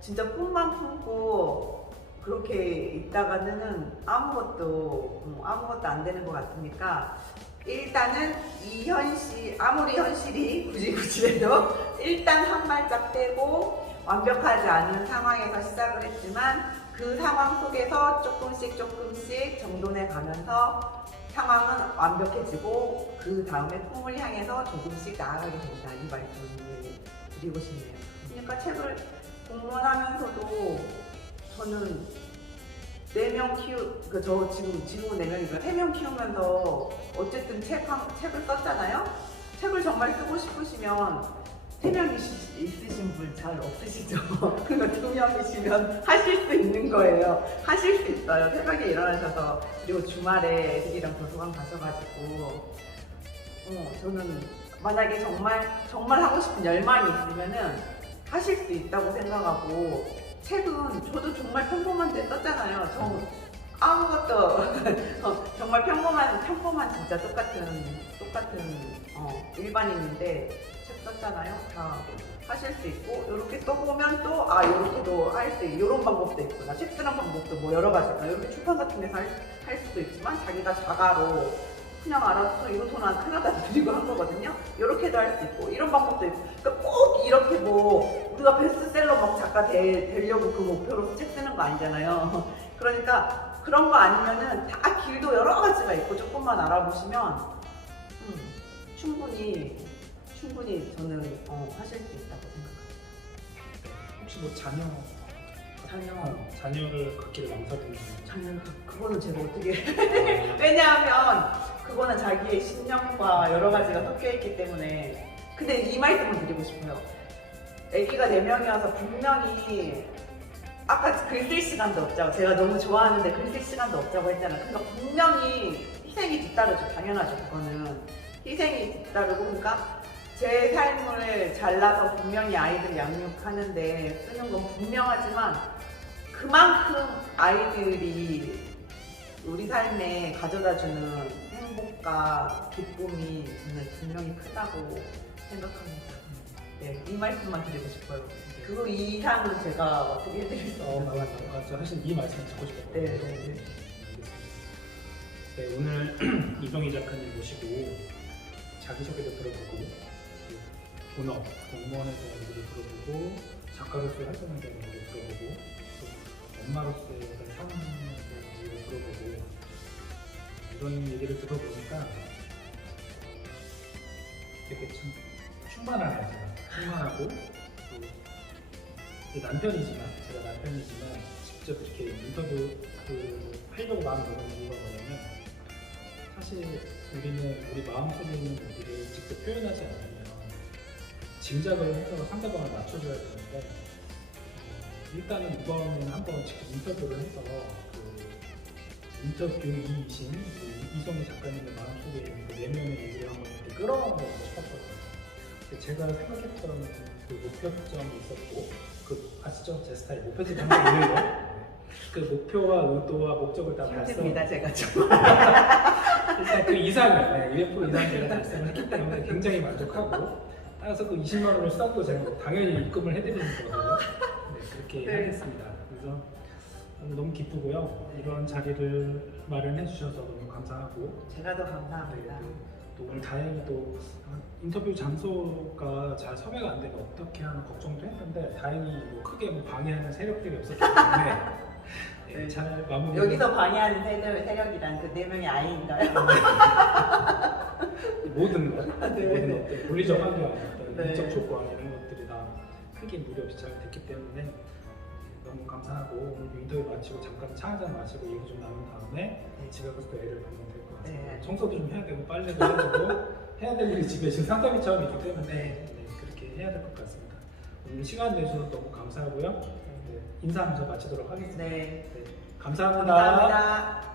진짜 꿈만 품고 그렇게 있다가는 아무것도 안 되는 것 같으니까, 일단은 아무리 현실이 구질구질해도 일단 한 발짝 떼고, 완벽하지 않은 상황에서 시작을 했지만 그 상황 속에서 조금씩 정돈해 가면서 상황은 완벽해지고 그 다음에 꿈을 향해서 조금씩 나아가게 된다. 이 말씀을 드리고 싶네요. 그러니까 책을 공무원하면서도 저는 4명 지금은 4명이고요. 3명 키우면서 어쨌든 책을 썼잖아요. 책을 정말 쓰고 싶으시면 3명 있으신 분 잘 없으시죠? 그거 2명이시면 하실 수 있는 거예요. 하실 수 있어요. 새벽에 일어나셔서 그리고 주말에 애들이랑 도서관 가셔가지고 저는 만약에 정말 하고 싶은 열망이 있으면은 하실 수 있다고 생각하고 책은 저도 정말 평범한데 썼잖아요. 아무것도 정말 평범한 진짜 똑같은 일반인인데 책 썼잖아요. 다 하실 수 있고 이렇게 써보면 또 이렇게도 할 수 있고 이런 방법도 있구나. 책 쓰는 방법도 뭐 여러 가지가 이렇게 출판 같은 데서 할 수도 있지만 자기가 자가로 그냥 알아서 이거 돈 안 하나도 안 들이고 한 거거든요. 이렇게도 할 수 있고 이런 방법도 있고 그러니까 꼭 이렇게 뭐 우리가 베스트셀러 막 작가 되려고 그 목표로 책 쓰는 거 아니잖아요. 그러니까 그런 거 아니면은 다 길도 여러 가지가 있고 조금만 알아보시면 충분히 저는 하실 수 있다고 생각합니다. 혹시 뭐 자녀를 갖기를 망설이는 자녀는 그거는 제가 어떻게 왜냐하면 그거는 자기의 신념과 여러 가지가 섞여 있기 때문에. 근데 이 말씀을 드리고 싶어요. 아기가 4명이어서 분명히 아까 글 쓸 시간도 없자고 제가 너무 좋아하는데 글 쓸 시간도 없자고 했잖아요. 그러니까 분명히 희생이 뒤따르죠. 당연하죠. 그거는 희생이 뒤따르고 그러니까 제 삶을 잘라서 분명히 아이들 양육하는데 쓰는 건 분명하지만 그만큼 아이들이 우리 삶에 가져다주는 행복과 기쁨이 저는 분명히 크다고 생각합니다. 네, 이 말씀만 드리고 싶어요. 그 이상은 제가 어떻게 해드릴 수 없는 것 같아요. 저 사실 이 말씀 듣고 싶었거든요. 네. 알겠습니다. 네, 오늘 이동희 작가님 모시고 자기소개도 들어보고 본업, 공무원에 대한 얘기를 들어보고 작가로서의 활동에 대한 얘기를 들어보고 또 엄마로서의 상황에 대한 얘기를 들어보고 이런 얘기를 들어보니까 되게 참 충만하네요. 충만하고 또 제가 남편이지만 직접 이렇게 인터뷰 하려고 마음 먹은 이유가 뭐냐면 사실 우리는 우리 마음속에 있는 얘기를 직접 표현하지 않으면 짐작을 해서 상대방을 맞춰줘야 되는데 일단은 이번에는 한번 직접 인터뷰를 해서 그 인터뷰이신 이성희 작가님의 마음속에 있는 그 내면의 얘기를 한번 이렇게 끌어내고 싶었거든요. 제가 생각했던 그 목표점이 있었고 아시죠? 제 스타일 목표점이 항상 있는 거. 그 목표와 의도와 목적을 다 힘듭니다. 제가 좀. 일단 그 이상을 200% 이상 제가 달성을 했기 때문에 굉장히 만족하고 따라서 그 20만 원을 써도 제가 당연히 입금을 해드리는 거거든요. 네, 그렇게 하겠습니다. 그래서 너무 기쁘고요. 이런 자리를 마련해 주셔서 너무 감사하고 제가 더 감사합니다. 또 오늘 다행히 또 인터뷰 장소가 잘 섭외가 안 되면 어떻게 하나 걱정도 했는데 다행히 뭐 크게 뭐 방해하는 세력들이 없었기 때문에 네, 잘 마무리. 여기서 방해하는 세력이란 그 4명의 아이인가요? 모든 어떤 물리적 환경, 어떤 네. 인적 조건 이런 것들이 다 크게 무리 없이 잘 됐기 때문에 너무 감사하고 오늘 인터뷰 마치고 잠깐 차 한잔 마시고 얘기 좀 나눈 다음에 집에 가서 또 애를 보면 될 것 같습니다. 네. 청소도 좀 해야 되고 빨래도 해야 되고 해야 될 일이 집에 지금 상담이 처음 있기 때문에 네, 그렇게 해야 될 것 같습니다. 오늘 시간 내주셔서 너무 감사하고요. 네, 인사하면서 마치도록 하겠습니다. 네. 감사합니다. 감사합니다.